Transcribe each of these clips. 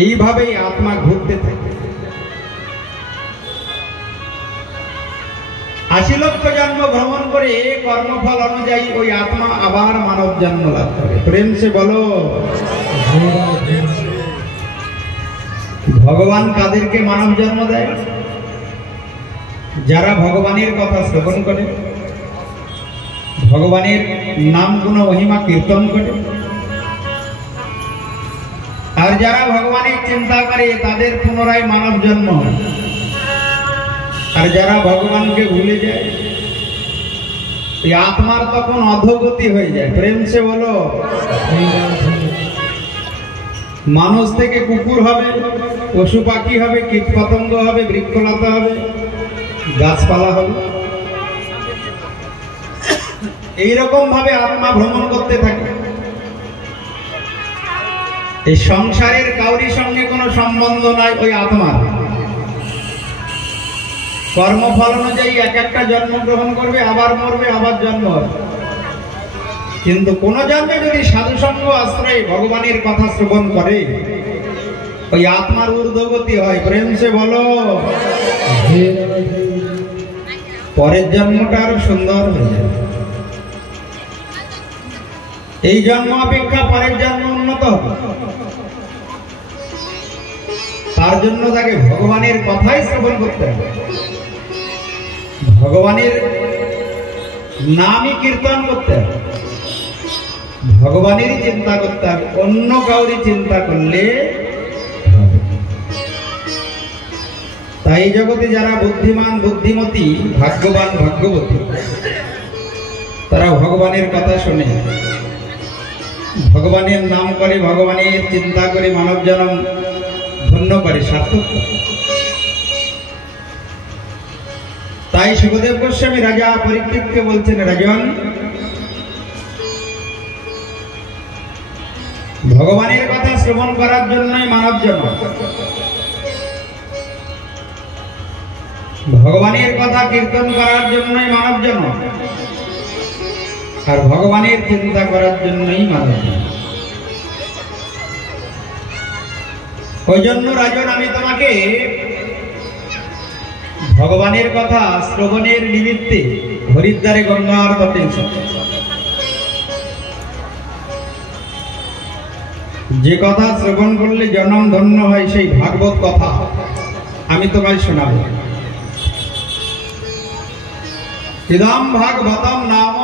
এইভাবেই আত্মা ঘুরতে থাকে। 80 লক্ষ জন্ম ভ্রমণ করে কর্মফল অনুযায়ী ওই আত্মা আবার মানব জন্ম লাভ করে। প্রেম সে বলো। ভগবান কাদেরকে মানব জন্ম দেয়? যারা ভগবানের কথা শ্রবণ করে, ভগবানের নাম গুণ মহিমা কীর্তন করে, আর যারা ভগবানের চিন্তা করে তাদের পুনরায় মানব জন্ম হয়। আর যারা ভগবানকে ভুলে যায় এই আত্মার তখন অধোগতি হয়ে যায়। প্রেম সে বলো। মানুষ থেকে কুকুর হবে, পশু পাখি হবে, কীট পতঙ্গ হবে, বৃক্ষলতা হবে, গাছপালা হবে। এইরকম ভাবে আত্মা ভ্রমণ করতে থাকে। এই সংসারের কাউরির সঙ্গে কোনো সম্বন্ধ নাই ওই আত্মার। কর্মফল অনুযায়ী এক একটা জন্মগ্রহণ করবে, আবার মরবে, আবার জন্ম হবে। কিন্তু কোন জন্মে যদি সাধুসঙ্গ আশ্রয়ে ভগবানের কথা শ্রবণ করে ওই আত্মার ঊর্ধ্বগতি হয়। প্রেম সে বলো। পরের জন্মটা আরো সুন্দর হয়ে যায়। এই জন্ম অপেক্ষা পরের জন্ম উন্নত হবে। তার জন্য তাকে ভগবানের কথাই শ্রবণ করতে হবে, ভগবানের নামই কীর্তন করতে হবে, ভগবানেরই চিন্তা করতে হবে। অন্য কাউরি চিন্তা করলে হবে। তাই জগতে যারা বুদ্ধিমান বুদ্ধিমতী, ভাগ্যবান ভাগ্যবতী, তারা ভগবানের কথা শোনে, ভগবানের নাম করে, ভগবানের চিন্তা করে মানব জন্ম ধন্য করে, সার্থক। তাই সুখদেব গোস্বামী রাজা পরীক্ষিতকে বলছেন, রাজন, ভগবানের কথা শ্রবণ করার জন্যই মানব জন্ম, ভগবানের কথা কীর্তন করার জন্যই মানব জন্ম, আর ভগবানের চিন্তা করার জন্যই মানব জন্ম। ওই জন্য রাজন, আমি তোমাকে ভগবানের কথা শ্রবণের নিমিত্তে হরিদ্বারে গঙ্গার তটে যে কথা শ্রবণ করলে জন্ম ধন্য হয় সেই ভাগবত কথা আমি তোমায় শোনাবো। ইদম ভাগবতম নাম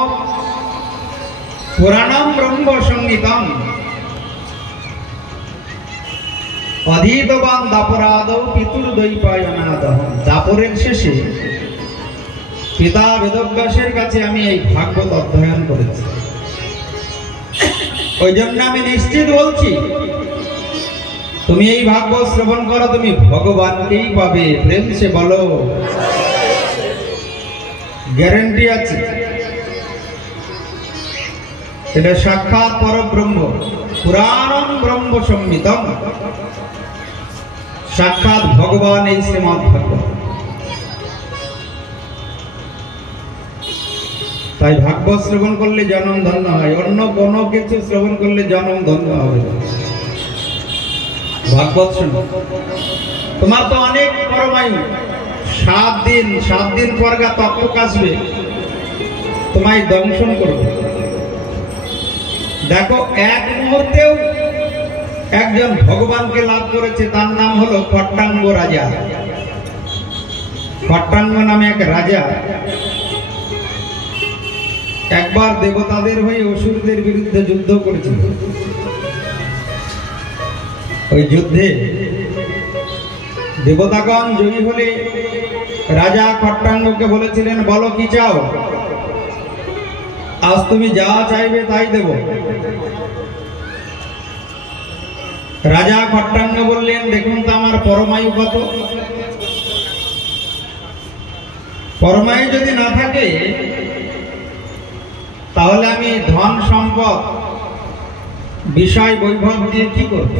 পুরাণম ব্রহ্ম সংগীতম অধীতবান দাপরাদৌ পিতুর্দৈপায়নাদহ। দাপরের শেষে পিতা বেদব্যাসের কাছে আমি এই ভাগবত অধ্যয়ন করেছি। ওই জন্য আমি নিশ্চিত বলছি, তুমি এই ভাগবত শ্রবণ করো, তুমি ভগবানকেই পাবে। প্রেম সে বলো। গ্যারান্টি আছে। এটা সাক্ষাৎ পরব্রহ্ম, পুরাণম ব্রহ্ম সংহিতম, সাক্ষাৎ ভগবান এই শ্রীমদ্ ভাগবত। তাই ভাগবত শ্রবণ করলে জন্ম ধন্য হয়, অন্য কোনো কিছু শ্রবণ করলে জন্ম ধন্য হবে। ভাগবত শোনো। তোমার তো অনেক পরমায়ু, 7 দিন পর গা তক্ষক আসবে, তোমায় দংশন করবে। দেখো, এক মুহূর্তেও একজন ভগবানকে লাভ করেছে, তার নাম হলো খট্টাঙ্গ রাজা। খট্টাঙ্গ নামে এক রাজা একবার দেবতাদের হয়ে অসুরদের বিরুদ্ধে যুদ্ধ করেছিল। ওই যুদ্ধে দেবতাগণ জয়ী হলে রাজা খট্টাঙ্গকে বলেছিলেন, বলো কি চাও, আজ তুমি যা চাইবে তাই দেব। রাজা খট্টাঙ্গ বললেন, দেখুন তো আমার পরমায়ু কত। পরমায়ু যদি না থাকে তাহলে আমি ধন সম্পদ বিষয় বৈভব দিয়ে কি করব?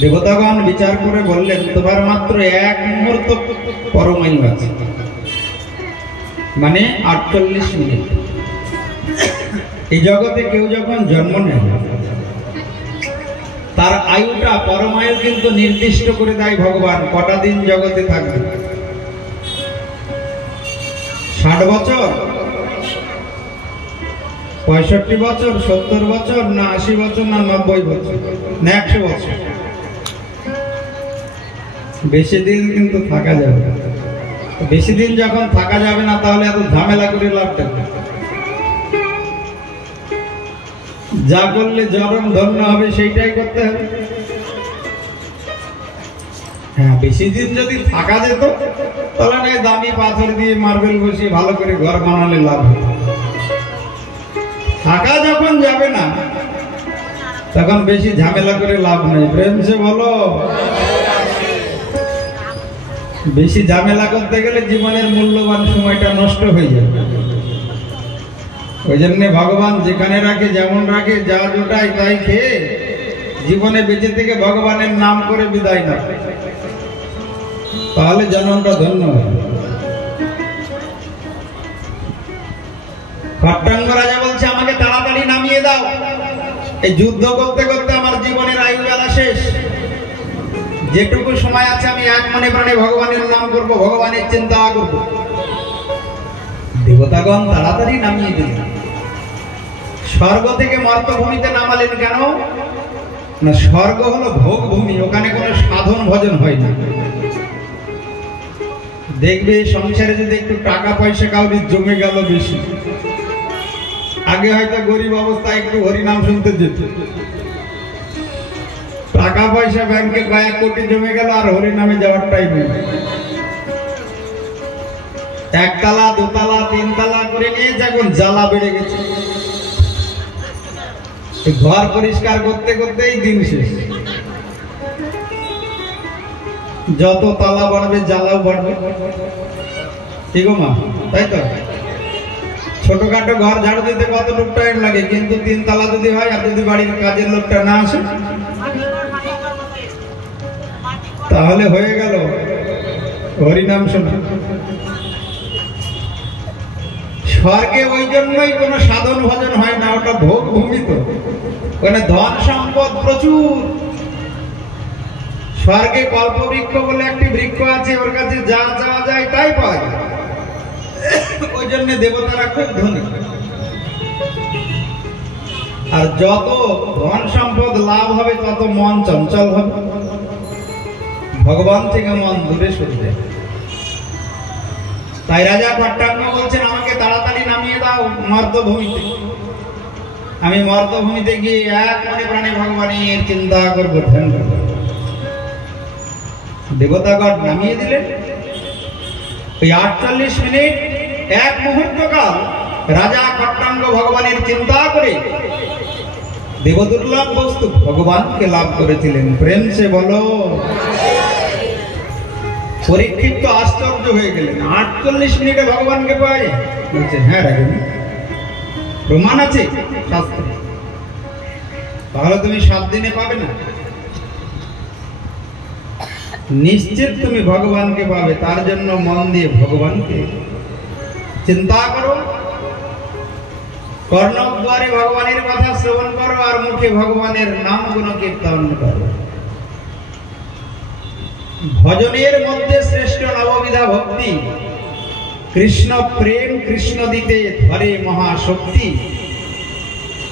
দেবতাগণ বিচার করে বললেন, তোমার মাত্র 1 মুহূর্ত পরমায়ু আছে, মানে 48 মিনিট। এই জগতে কেউ যখন জন্ম নেয় তার আয়ুটা পরমায়ু কিন্তু নির্দিষ্ট করে দেয় ভগবান, কটা দিন জগতে থাকবে। 60 বছর, 65 বছর, 70 বছর, না 80 বছর, না 90 বছর, না 100 বছর। বেশি দিন কিন্তু থাকা যাবে না। বেশি দিন যখন থাকা যাবে না, তাহলে এত ঝামেলা করে লাভ দেবে। যা করলে জরম ধন্য হবে সেইটাই করতে হবে। হ্যাঁ, বেশি দিন যদি থাকা যেত, তাহলে না দামি পাথর দিয়ে মার্বেল বসিয়ে ভালো করে ঘর বানালে লাভ হতো। থাকা যখন যাবে না, তখন বেশি ঝামেলা করে লাভ নেই। প্রেম সে বলো। বেশি ঝামেলা করতে গেলে জীবনের মূল্যবান সময়টা নষ্ট হয়ে যাবে। ওই জন্য ভগবান যেখানে রাখে, যেমন রাখে, যা জোটায় তাই খেয়ে জীবনে বেঁচে থেকে ভগবানের নাম করে বিদায় না, তাহলে জন্মটা ধন্য হবে। খট্টাঙ্গ রাজা বলছে, আমাকে তাড়াতাড়ি নামিয়ে দাও। এই যুদ্ধ করতে করতে আমার জীবনের আয়ু বেলা শেষ। যেটুকু সময় আছে আমি এক মনে প্রাণে ভগবানের নাম করব, ভগবানের চিন্তা করব। দেবতাগণ তাড়াতাড়ি নামিয়ে দিলেন। স্বর্গ থেকে মর্তভূমিতে নামালেন কেন না? স্বর্গ হলো ভোগ ভূমি, ওখানে কোনো সাধন ভজন হয় না। দেখবে সংসারে যদি একটু টাকা পয়সা কাউরি জমে গেল বেশি, আগে হয়তো গরিব অবস্থায় একটু হরিনাম শুনতে যেত, টাকা পয়সা ব্যাংকে কয়েক কোটি জমে গেল আর হরিনামে যাওয়ার টাইম নেই। একতলা, দোতলা, তিনতলা করে নিয়ে যখন জ্বালা বেড়ে গেছে, ঘর পরিষ্কার করতে করতেই দিন শেষ। যত তালা বাড়বে জ্বালাও বাড়বে, ঠিক মা? তাই তো। ছোটখাটো ঘর ঝাড়ু দিতে কতটুকু টাইম লাগে, কিন্তু 3 তালা যদি হয় আর যদি বাড়ির কাজের লোকটা না আসে, তাহলে হয়ে গেল হরিনাম শোনা। স্বর্গে ওই জন্যই কোনো সাধন ভজন হয় না, ওটা ভোগ ভূমি। তো ওখানে ধন সম্পদ প্রচুর। স্বর্গে কল্পবৃক্ষ বলে একটি বৃক্ষ আছে, ওর কাছে যা চাওয়া যায় তাই পাওয়া যায়। ওই জন্য দেবতারা খুব ধনী। আর যত ধন সম্পদ লাভ হবে, তত মন চঞ্চল হবে, ভগবান থেকে মন দূরে সরে যায়। তাই রাজা খট্টাঙ্গ বলছেন, আমাকে তাড়াতাড়ি নামিয়ে দাও মর্তভূমিতে। আমি মর্তভূমিতে গিয়ে এক মনে প্রাণে ভগবানের চিন্তা করবো, ধ্যান করবো। দেবতাগণ নামিয়ে দিলেন। ওই 48 মিনিট, এক মুহূর্ত কাল রাজা খট্টাঙ্গ ভগবানের চিন্তা করে দেবদুর্লভ বস্তু ভগবানকে লাভ করেছিলেন। প্রেম সে বলো। পরীক্ষিত তো আশ্চর্য হয়ে গেলেন, 48 মিনিটে ভগবানকে পাওয়া যায়? বলছে, হ্যাঁ রাজন, প্রমাণ আছে শাস্ত্রে। তাহলে তুমি 7 দিনে পাবে না? নিশ্চিত তুমি ভগবানকে পাবে। তার জন্য মন দিয়ে ভগবানকে চিন্তা করো, কর্ণদ্বারে ভগবানের কথা শ্রবণ করো, আর মুখে ভগবানের নাম গুণ কীর্তন করো। ভজনের মধ্যে শ্রেষ্ঠ নববিধা ভক্তি, কৃষ্ণ প্রেম, কৃষ্ণ দিতে ধরে মহাশক্তি।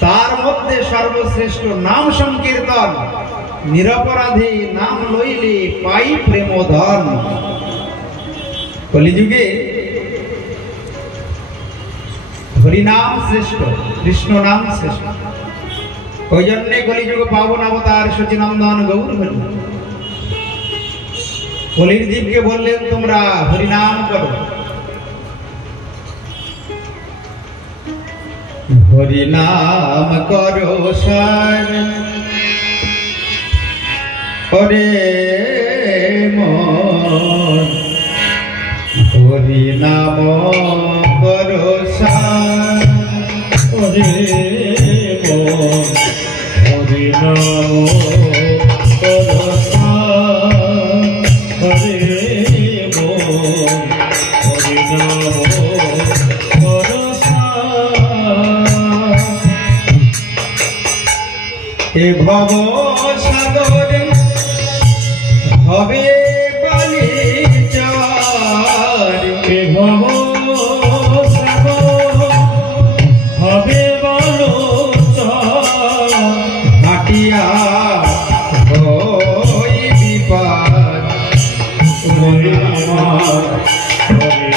তার মধ্যে সর্বশ্রেষ্ঠ নাম সংকীর্তন, নিরপরাধে নাম লইলে পাই প্রেমধন। কলিযুগে হরিনাম শ্রেষ্ঠ, কৃষ্ণ নাম শ্রেষ্ঠ। ওই জন্যে কলিযুগ পাবন অবতার সচিনন্দন গৌর হরি। কলির জীবকে বললেন, তোমরা হরিনাম করো। হরিনাম করো সার ওরে মন, হরিনাম করো সার ওরে মন, হরিনাম করো সার ওরে মন, হরিনাম করো সার। এ ভব সাগরে হবে বালি চর, এ ভব সাগর হবে বালো চর, হাটিয়া হই বিপার ওরে আমার ওরে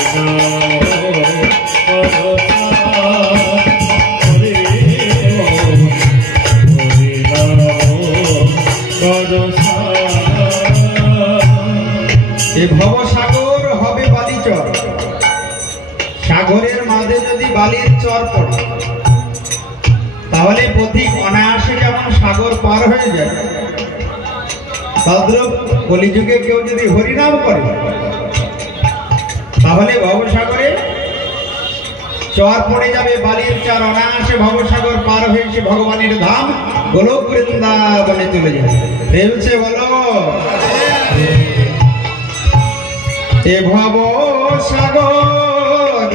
এ ভব সাগর হবে বালিচর। সাগরের মাঝে যদি বালির চর পড়ে তাহলে পথিক অনায়াসে যেমন সাগর পার হয়ে যায়, তদ্রূপ কলিযুগে কেউ যদি হরিনাম করে তাহলে ভবসাগরে চর পড়ে যাবে, বালির চর, অনায়াসে ভবসাগর পার হয়ে সে ভগবানের ধাম গোলক বৃন্দাবনে চলে যাবে। ফেলছে বলো এ ভব সাগর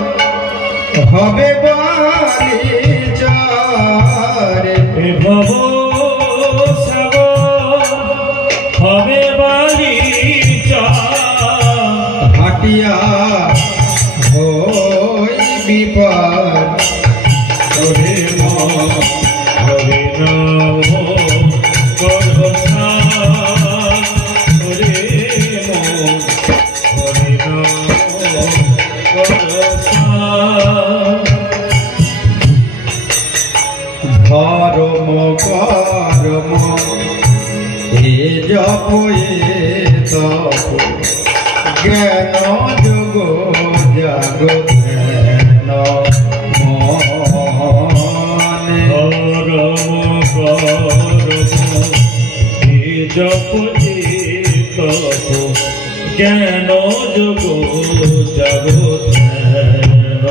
হবে বালির চর, এ ভব সাগর হবে বালি চর, হাটিয়া হই বিপদ ওরে মন হরে নাম করসা, ওরে মন হরে নাম করসা, ধর্ম কর্ম এ জপ এ তপ জ্ঞান যোগ জাগ ধ্যান মনে। ধর্ম কর্ম এ জপ এ তপ জ্ঞান যোগ জাগ ধ্যান,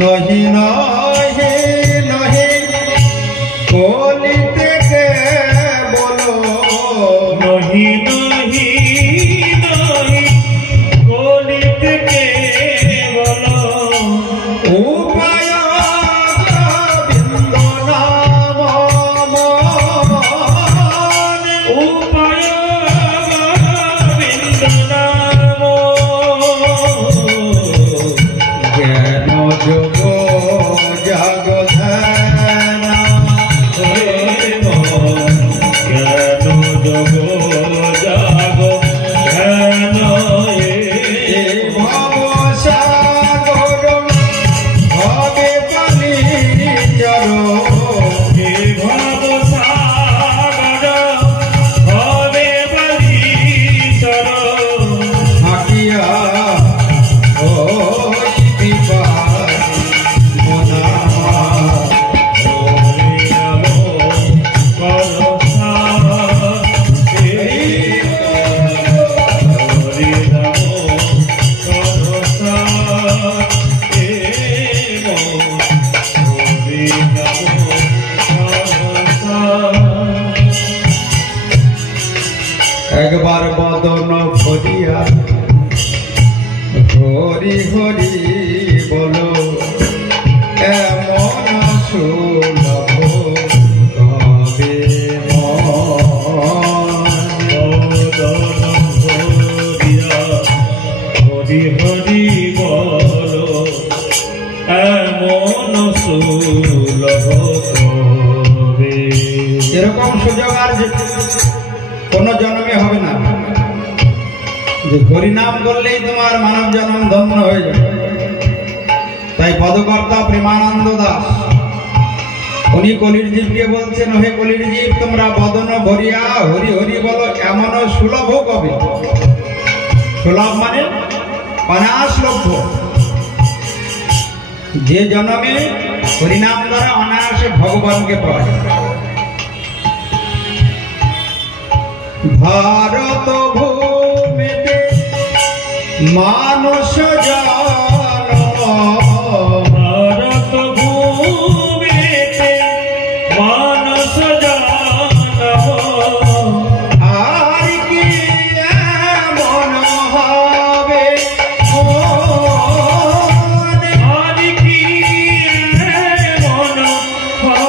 নহি নহে নহে কলিতে বলো, নহি নহি নহি কলিত কেবল, উপায় গোবিন্দ নাম মনে। উপায় গোবিন্দ নাম, জ্ঞান যোগ জাগ ধ্যান হরে মন জ্ঞান যোগ জাগ ধ্যান, এ ভব সাগর হবে বালিচর, এ ভব সাগর হবে বালি চর, হাটিয়া হই বিপার মনা। ওরে নাম করসা, ওরে নাম করসা, ওরে নাম করসা। একবার বদন ভরিয়া হরি হরি বলো, এমন সুলভ কবে হরি হরি বল এমন সুলভ কবে, এরকম সুযোগ আর কোনো জন্মে হবে না যে হরিনাম করলেই তোমার মানব জন্ম ধন্য হয়ে যাবে। তাই পদকর্তা প্রেমানন্দ দাস উনি কলির জীবকে বলছেন, হে কলির জীব তোমরা বদন ভরিয়া হরি হরি বলো, এমন সুলভ কবে। সুলভ মানে অনায়াসলভ্য, যে জন্মে হরিনাম দ্বারা অনায়াসে ভগবানকে পাওয়া যায়। ভারত ভূমিতে মানুষ জন্ম, ভারত ভূমিতে মানস জন্ম, আর কি এমন হবে মনে। আর কি এমন হবে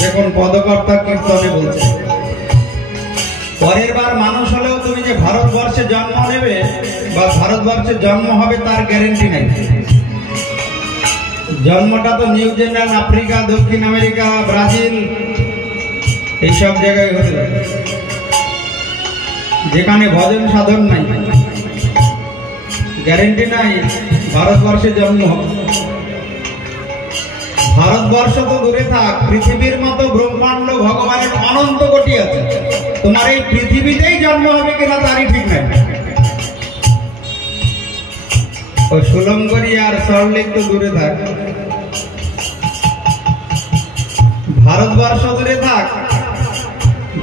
দেখুন পদকর্তা কীর্তনে বলছে, পরের বার মানুষ হলেও তুমি যে ভারতবর্ষে জন্ম নেবে বা ভারতবর্ষে জন্ম হবে তার গ্যারেন্টি নেই। জন্মটা তো নিউজিল্যান্ড, আফ্রিকা, দক্ষিণ আমেরিকা, ব্রাজিল এইসব জায়গায় হতে পারে, যেখানে ভজন সাধন নাই, গ্যারেন্টি নাই ভারতবর্ষে জন্ম হবে। ভারতবর্ষ তো দূরে থাক, পৃথিবীর মতো ব্রহ্মাণ্ড ভগবানের অনন্ত কোটি আছে, তোমার এই পৃথিবীতেই জন্ম হবে কিনা তারই ঠিক নাই। ও সুলঙ্গরি আর সল্টলেক তো দূরে থাক, ভারতবর্ষ দূরে থাক।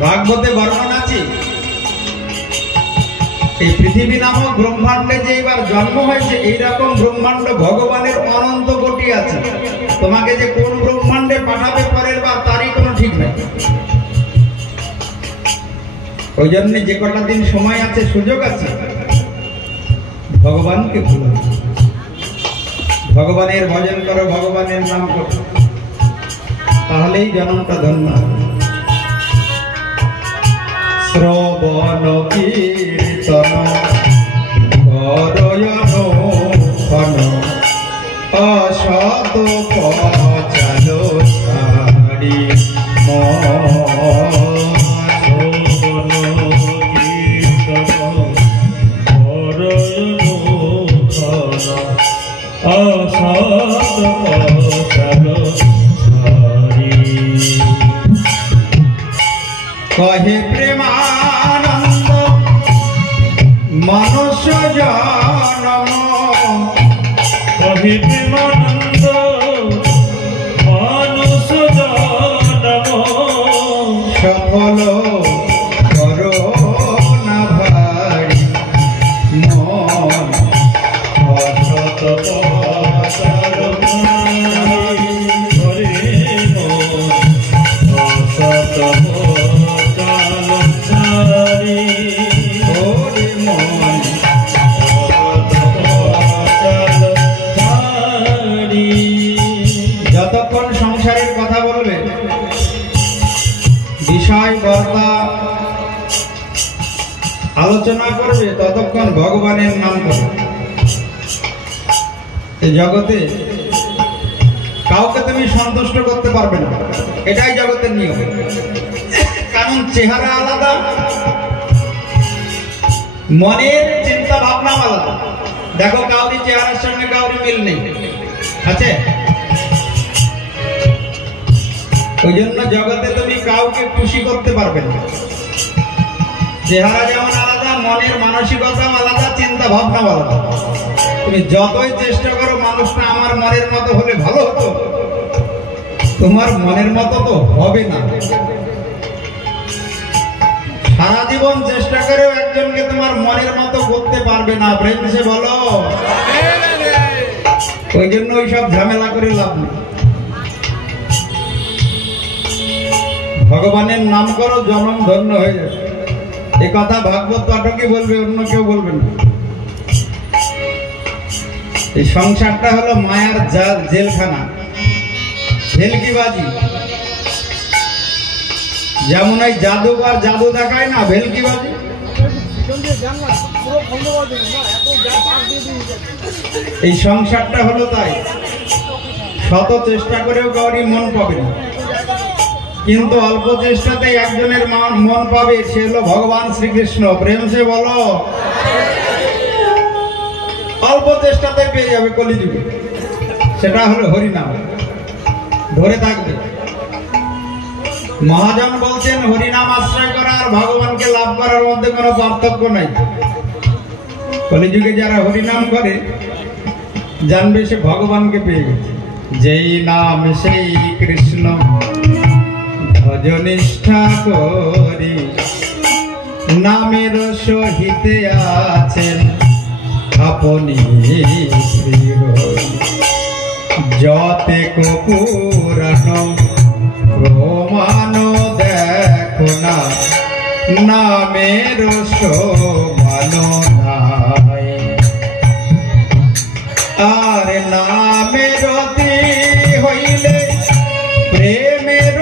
ভাগবতে বর্ণনা আছে এই পৃথিবী নামক ব্রহ্মাণ্ডে যে এবার জন্ম হয়েছে, এইরকম ব্রহ্মাণ্ড ভগবানের অনন্ত কোটি আছে, তোমাকে যে কোন ব্রহ্মাণ্ডে পাঠাবে পরের বার তারই কোনো ঠিক নাই। ওই জন্য যে কটা দিন সময় আছে, সুযোগ আছে, ভগবানকে ভুলো, ভগবানের ভজন করো, ভগবানের নাম করো, তাহলেই জন্মটা ধন্য হবে। শ্রবণ কীর্তন করয়ন ফন অসত পচালো ছাড়ি কহে প্রেমানন্দ মনুষ্য জনম, কহে প্রেমানন্দ মনুষ্য জনম, সফল করো না ভাই মন অসত পচালো ছাড়ি অসত পচালো ছাড়ি ওরে মন। যতক্ষণ সংসারের কথা বলবে, বিষয় বর্তা আলোচনা করবে, ততক্ষণ ভগবানের নাম করবে। এই জগতে কাউকে তুমি সন্তুষ্ট করতে পারবে না, এটাই জগতের নিয়ম। কারণ চেহারা আলাদা, মনের চিন্তা ভাবনা আলাদা। দেখো কাউরি চেহারার সঙ্গে কাউরি মিল নেই, আছে? ওই জন্য জগতে তুমি কাউকে খুশি করতে পারবে না। চেহারা যেমন আলাদা, মনের মানসিকতাও আলাদা, চিন্তা ভাবনা আলাদা। তুমি যতই চেষ্টা করো মানুষটা আমার মনের মতো হলে ভালো হতো, তোমার মনের মতো তো হবে না। সারা জীবন চেষ্টা করেও একজনকে তোমার মনের মতো করতে পারবে না। প্রেম সে বলো, ওই জন্য ওইসব ঝামেলা করে লাভ নেই। ভগবানের নাম করো, জন্ম ধন্য হয়ে যাবে। এ কথা ভাগবত পাঠকই বলবে, অন্য কেউ বলবে না। এই সংসারটা হলো মায়ার জেলখানা, ভেলকিবাজি। যেমন এই জাদুঘর জাদু দেখায় না, ভেলকিবাজি। এই সংসারটা হলো তাই, শত চেষ্টা করেও কাউরি মন পাবে না, কিন্তু অল্প চেষ্টাতেই একজনের মন পাবে, সে হলো ভগবান শ্রীকৃষ্ণ। প্রেম সে বলো, অল্প চেষ্টাতে পেয়ে যাবে কলিযুগে, সেটা হলো হরিনাম। ধরে থাকবে। মহাজন বলছেন হরিনাম আশ্রয় করা আর ভগবানকে লাভ করার মধ্যে কোনো পার্থক্য নাই। কলিযুগে যারা হরিনাম করে জানবে সে ভগবানকে পেয়ে গেছে। যেই নাম সেই কৃষ্ণ ভজনিষ্ঠা করি, নামের সহিতে আছেন আপনি শ্রীহরি। যতে পুরাণ প্রমাণ দেখো না, নামের সমান নাই। আর নামের হইলে প্রেমের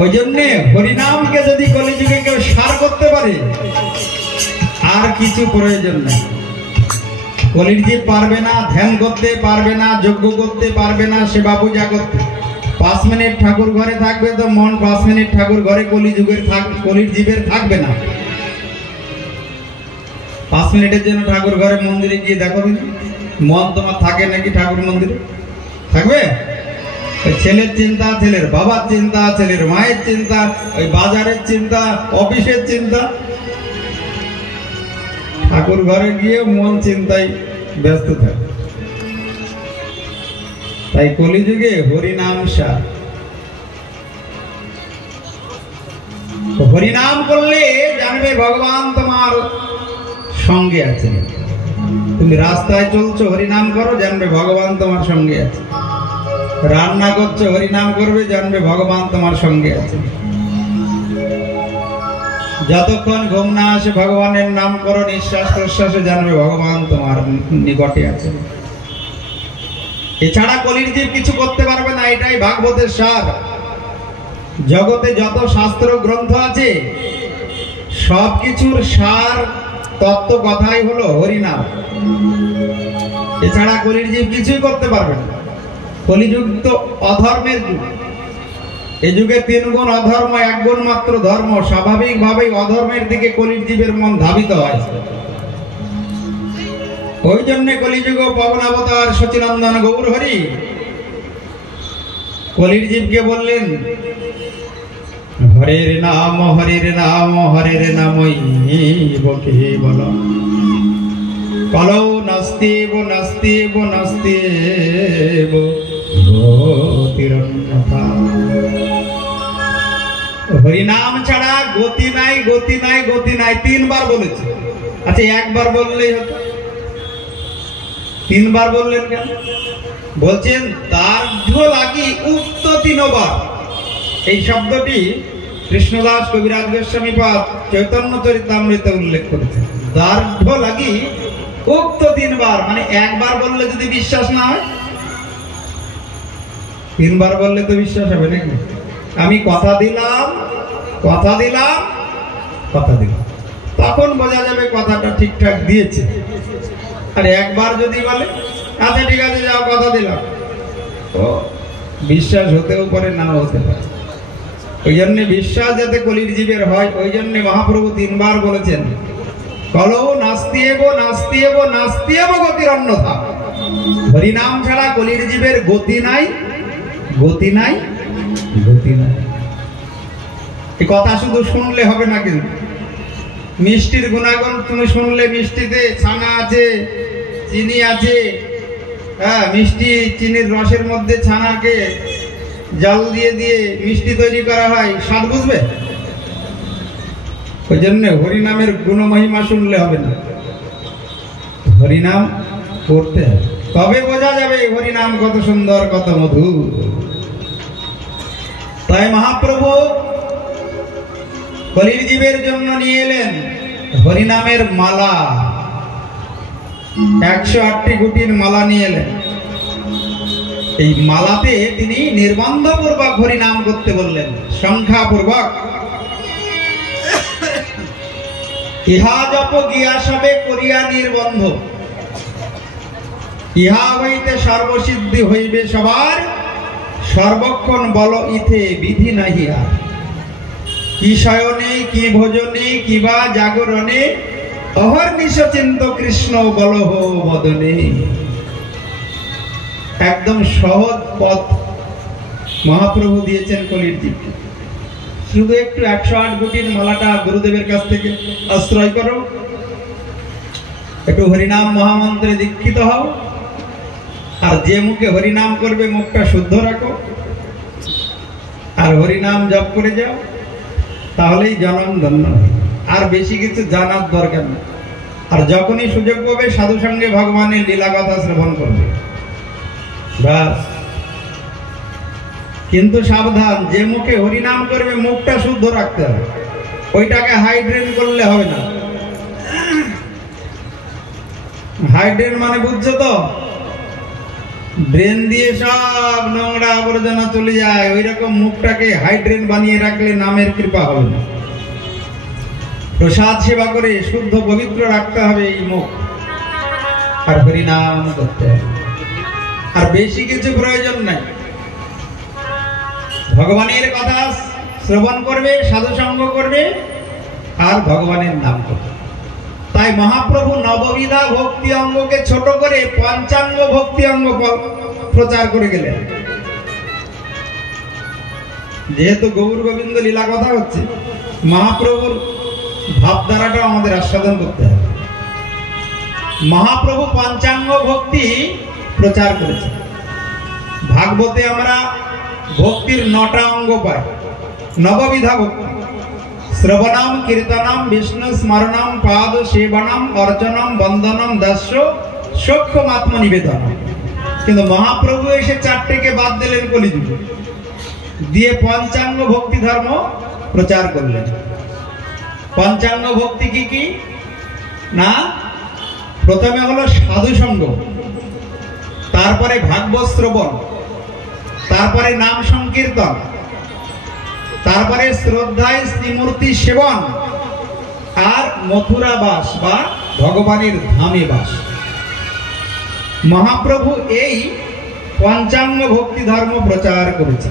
ওই জন্যে হরিনামকে যদি কলিযুগে কেউ সার করতে পারে আর কিছু প্রয়োজন নেই। কলির জীব পারবে না ধ্যান করতে, পারবে না যজ্ঞ করতে, পারবে না সেবা পূজা করতে। 5 মিনিট ঠাকুর ঘরে থাকবে তো মন 5 মিনিট ঠাকুর ঘরে কলির জীবের থাকবে না। 5 মিনিটের জন্য ঠাকুর ঘরে মন্দিরে গিয়ে দেখো মন তোমার থাকে নাকি ঠাকুর মন্দিরে? থাকবে? ওই ছেলের চিন্তা, ছেলের বাবার চিন্তা, ছেলের মায়ের চিন্তা, ওই বাজারের চিন্তা, অফিসের চিন্তা। ঠাকুর ঘরে গিয়ে মন চিন্তায় ব্যস্ত থাকে। তাই কলিযুগে হরিনাম সার। হরিনাম করলে জানবে ভগবান তোমার সঙ্গে আছে। তুমি রাস্তায় চলছো হরিনাম করো, জানবে ভগবান তোমার সঙ্গে আছে। রান্না করছো হরিনাম করবে, জানবে ভগবান তোমার সঙ্গে আছে। যতক্ষণ ঘুম না আসে ভগবানের নাম করো, নিঃশ্বাস প্রশ্বাসে জানবে ভগবান তোমার নিকটে আছে। এছাড়া কলির জীব কিছু করতে পারবে না। এটাই ভাগবতের সার। জগতে যত শাস্ত্র গ্রন্থ আছে সবকিছুর সার তত্ত্ব কথাই হলো হরিনাম। এছাড়া কলির জীব কিছুই করতে পারবে না। কলিযুগ তো অধর্মের যুগ। এই যুগে 3 গুণ অধর্ম, 1 গুণ মাত্র ধর্ম। স্বাভাবিকভাবেই অধর্মের দিকে কলির জীবের মন ধাবিত হয়। ওই জন্য কলিযুগ পবনাবতার সচিনন্দন গৌর হরি কলির জীবকে বললেন, হরের নাম হরের নাম হরের নামই বকে বল, কলৌ নাস্তিব নাস্তিব নাস্তিব গতিরন্যথা। হরিনাম ছাড়া গতি নাই, গতি নাই, গতি নাই। 3 বার বলেছে। আচ্ছা, 1 বার বললেই হতো, 3 বার বললেন কেন? বলছেন দার্ঢ্য লাগি উক্ত 3 বার। এই শব্দটি কৃষ্ণদাস কবিরাজ গোস্বামী পাদ চৈতন্য চরিতামৃতে উল্লেখ করেছেন। দার্ঢ্য লাগি উক্ত 3 বার, মানে 1 বার বললে যদি বিশ্বাস না হয়, 3 বার বললে তো বিশ্বাস হবে নাকি? আমি কথা দিলাম, কথা দিলাম, কথা দিলাম, তখন বোঝা যাবে কথাটা ঠিকঠাক দিয়েছে। আর 1 বার যদি বলে আচ্ছা ঠিক আছে যাও কথা দিলাম, তো বিশ্বাস হতেও পারে, নাও হতে পারে। ওই জন্য বিশ্বাস যাতে কলির জীবের হয়, ওই জন্য মহাপ্রভু 3 বার বলেছেন, কলৌ নাস্তিয়েব নাস্তিয়েব নাস্তিয়েব গতিরন্যথা। হরিনাম ছাড়া কলির জীবের গতি নাই, গতি নাই, গতি নাই। এই কথা শুধু শুনলে হবে না। কিন্তু মিষ্টির গুণাগুণ তুমি শুনলে, মিষ্টিতে ছানা আছে, চিনি আছে, হ্যাঁ, মিষ্টি চিনির রসের মধ্যে ছানাকে জল দিয়ে দিয়ে মিষ্টি তৈরি করা হয়, স্বাদ বুঝবে? ওই জন্য হরিনামের গুণমহিমা শুনলে হবে না, হরিনাম করতে হবে, তবে বোঝা যাবে হরিনাম কত সুন্দর, কত মধুর। তাই মহাপ্রভু কলির জীবের জন্য নিয়ে এলেন হরিনামের মালা। 108টি গুটির মালা নিয়ে এলেন। এই মালাতে তিনি নির্বন্ধ পূর্বক হরিনাম করতে বললেন, সংখ্যা পূর্বক। ইহা জপ গিয়া সবে করিয়া নির্বন্ধ, ইহা হইতে সর্বসিদ্ধি হইবে সবার, সর্বক্ষণ বল ইথে বিধি নাহি আর। কি শয়নে কি ভোজনে কিবা জাগরণে, অহর্নিশ চিন্ত কৃষ্ণ বলহ বদনে। একদম সহজ পথ মহাপ্রভু দিয়েছেন কলির জীবকে। শুধু একটু 108 গুটির মালাটা গুরুদেবের কাছ থেকে আশ্রয় করো, একটু হরিনাম মহামন্ত্রে দীক্ষিত হও, আর যে মুখে হরিনাম করবে মুখটা শুদ্ধ রাখো, আর হরিনাম জপ করে যাও, তাহলেই জনম ধন্য। আর বেশি কিছু জানার দরকার নেই। আর যখনই সুযোগ পাবে সাধু সঙ্গে ভগবানের লীলা কথা শ্রবণ করবে, ব্যাস। কিন্তু সাবধান, যে মুখে হরিনাম করবে মুখটা শুদ্ধ রাখতে হবে, ওইটাকে হাইড্রেন করলে হবে না। হাইড্রেন মানে বুঝছো তো? ড্রেন দিয়ে সব নোংরা আবর্জনা চলে যায়, ওই রকম মুখটাকে হাইড্রেন বানিয়ে রাখলে নামের কৃপা হবে না। প্রসাদ সেবা করে শুদ্ধ পবিত্র রাখতে হবে এই মুখ, আর হরিনাম করতে হবে। আর বেশি কিছু প্রয়োজন নাই, ভগবানের কথা শ্রবণ করবে, সাধু সঙ্গ করবে, আর ভগবানের নাম করবে। তাই মহাপ্রভু নববিধা ভক্তি অঙ্গকে ছোট করে পঞ্চাঙ্গ ভক্তি অঙ্গ প্রচার করে গেলেন। যেহেতু গৌর গোবিন্দ লীলা কথা হচ্ছে, মহাপ্রভুর ভাবধারাটা আমাদের আস্বাদন করতে হবে। মহাপ্রভু পঞ্চাঙ্গ ভক্তি প্রচার করেছে। ভাগবতে আমরা ভক্তির 9টা অঙ্গ পাই। নববিধা ভক্তি: শ্রবণম, কীর্তনম, বিষ্ণু স্মরণম, পাদ সেবনম, অর্চনম, বন্দনম, দাস্য, সক্ষমাত্ম নিবেদনম। কিন্তু মহাপ্রভু এসে 4টেকে বাদ দিলেন কলিযুগে, দিয়ে পঞ্চাঙ্গ ভক্তি ধর্ম প্রচার করলেন। পঞ্চাঙ্গ ভক্তি কি কি না? প্রথমে হলো সাধু সঙ্গ, তারপরে ভাগবত শ্রবণ, তারপরে নাম সংকীর্তন, তারপরে শ্রদ্ধায় শ্রীমূর্তি সেবন, আর মথুরা বাস বা ভগবানের ধামে বাস। মহাপ্রভু এই পঞ্চাঙ্গ ভক্তি ধর্ম প্রচার করেছে।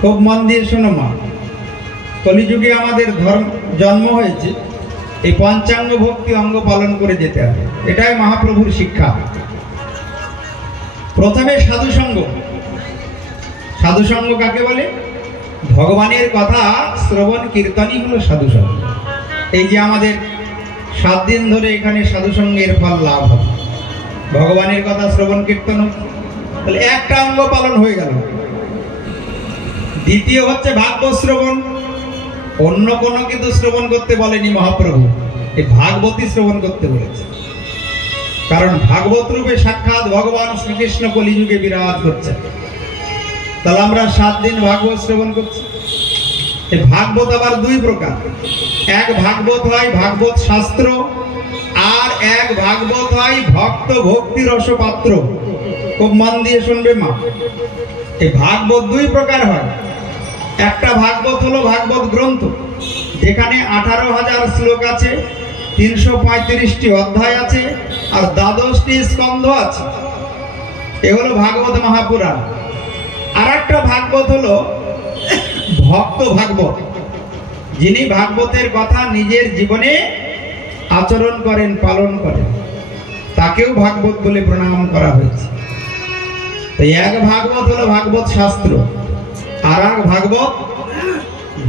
খুব মন দিয়ে শোনো মা, কলিযুগে আমাদের জন্ম হয়েছে এই পঞ্চাঙ্গ ভক্তি অঙ্গ পালন করে যেতে হবে, এটাই মহাপ্রভুর শিক্ষা। প্রথমে সাধু সঙ্গ। সাধু সঙ্গ কাকে বলে? ভগবানের কথা শ্রবণ কীর্তনই হলো সাধু সঙ্গ। এই যে আমাদের 7 দিন ধরে এখানে সাধু সঙ্গের ফল লাভ হবে, ভগবানের কথা শ্রবণ কীর্তন, তাহলে একটা অঙ্গ পালন হয়ে গেল। দ্বিতীয় হচ্ছে ভাগবত শ্রবণ। অন্য কোনো কিন্তু শ্রবণ করতে বলেনি মহাপ্রভু, এই ভাগবতী শ্রবণ করতে বলেছে। কারণ ভাগবত রূপে সাক্ষাৎ ভগবান শ্রীকৃষ্ণ কলিযুগে বিরাজ করছে। তাহলে আমরা 7 দিন ভাগবত শ্রবণ করছি। এই ভাগবত আবার 2 প্রকার। এক ভাগবত হয় ভাগবত শাস্ত্র, আর এক ভাগবত হয় ভক্ত ভক্তি রসপাত্র। খুব মন দিয়ে শুনবে মা, এই ভাগবত 2 প্রকার হয়। একটা ভাগবত হলো ভাগবত গ্রন্থ, যেখানে 18,000 শ্লোক আছে, 335টি অধ্যায় আছে, আর 12টি স্কন্ধ আছে। এ হলো ভাগবত মহাপুরাণ। আর একটা ভাগবত হলো ভক্ত ভাগবত, যিনি ভাগবতের কথা নিজের জীবনে আচরণ করেন, পালন করেন, তাকেও ভাগবত বলে প্রণাম করা হয়েছে। তো এক ভাগবত হলো ভাগবত শাস্ত্র, আর এক ভাগবত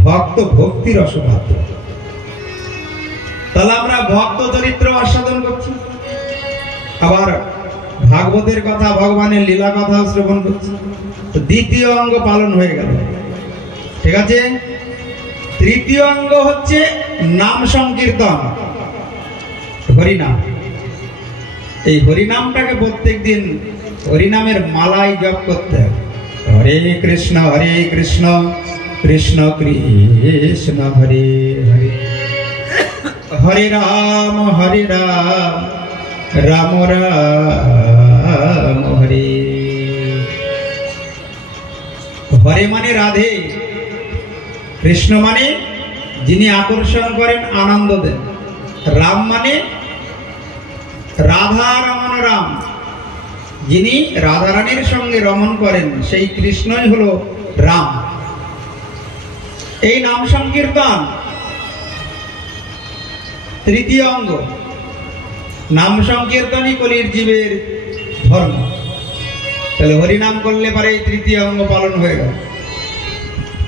ভক্ত ভক্তি রসপাত্র। তাহলে আমরা ভক্ত চরিত্র আস্বাদন করছি, আবার ভাগবতের কথা, ভগবানের লীলা কথা শ্রবণ করছি। তো দ্বিতীয় অঙ্গ পালন হয়ে গেল, ঠিক আছে। তৃতীয় অঙ্গ হচ্ছে নাম সংকীর্তন, হরিনাম। এই হরিনামটাকে প্রত্যেকদিন হরিনামের মালাই জপ করতে হবে। হরে কৃষ্ণ কৃষ্ণ কৃষ্ণ হরে হরে, হরে রাম রাম রাম হরে। হরে মানে রাধে, কৃষ্ণ মানে যিনি আকর্ষণ করেন, আনন্দ দেন, রাম মানে রাধা রমণ রাম, যিনি রাধারানীর সঙ্গে রমণ করেন, সেই কৃষ্ণই হলো রাম। এই নাম সংকীর্তন তৃতীয় অঙ্গ। নাম সংকীর্তনই কলির জীবের ধর্ম। তাহলে হরিনাম করলে পরে এই তৃতীয় অঙ্গ পালন হয়ে গেল।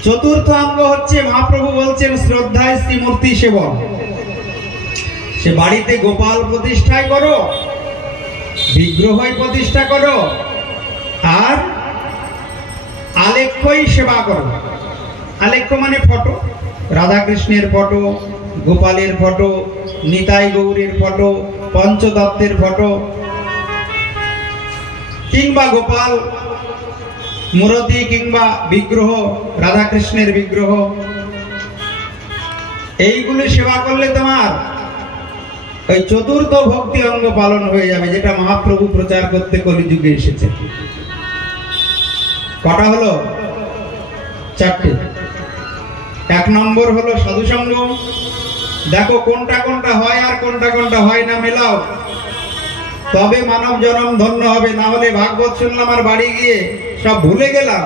চতুর্থ অঙ্গ হচ্ছে মহাপ্রভু বলছেন শ্রদ্ধায় শ্রীমূর্তি সেবন। সে বাড়িতে গোপাল প্রতিষ্ঠায় করো, বিগ্রহই প্রতিষ্ঠা করো, আর আলেখ্যই সেবা করো। আলেখ্য মানে ফটো, রাধা কৃষ্ণের ফটো, গোপালের ফটো, নিতাই গৌরের ফটো, পঞ্চতত্ত্বের ফটো, কিংবা গোপাল মূর্তি কিংবা বিগ্রহ, রাধা কৃষ্ণের বিগ্রহ, এইগুলি সেবা করলে তোমার ওই চতুর্থ ভক্তি অঙ্গ পালন হয়ে যাবে, যেটা মহাপ্রভু প্রচার করতে কলিযুগে এসেছে। কটা হলো? চারটে। এক নম্বর হলো সাধুসঙ্গ। দেখো কোনটা কোনটা হয় আর কোনটা কোনটা হয় না মেলাও, তবে মানব জন্ম ধন্য হবে। না হলে ভাগবত শুনলাম আর বাড়ি গিয়ে সব ভুলে গেলাম,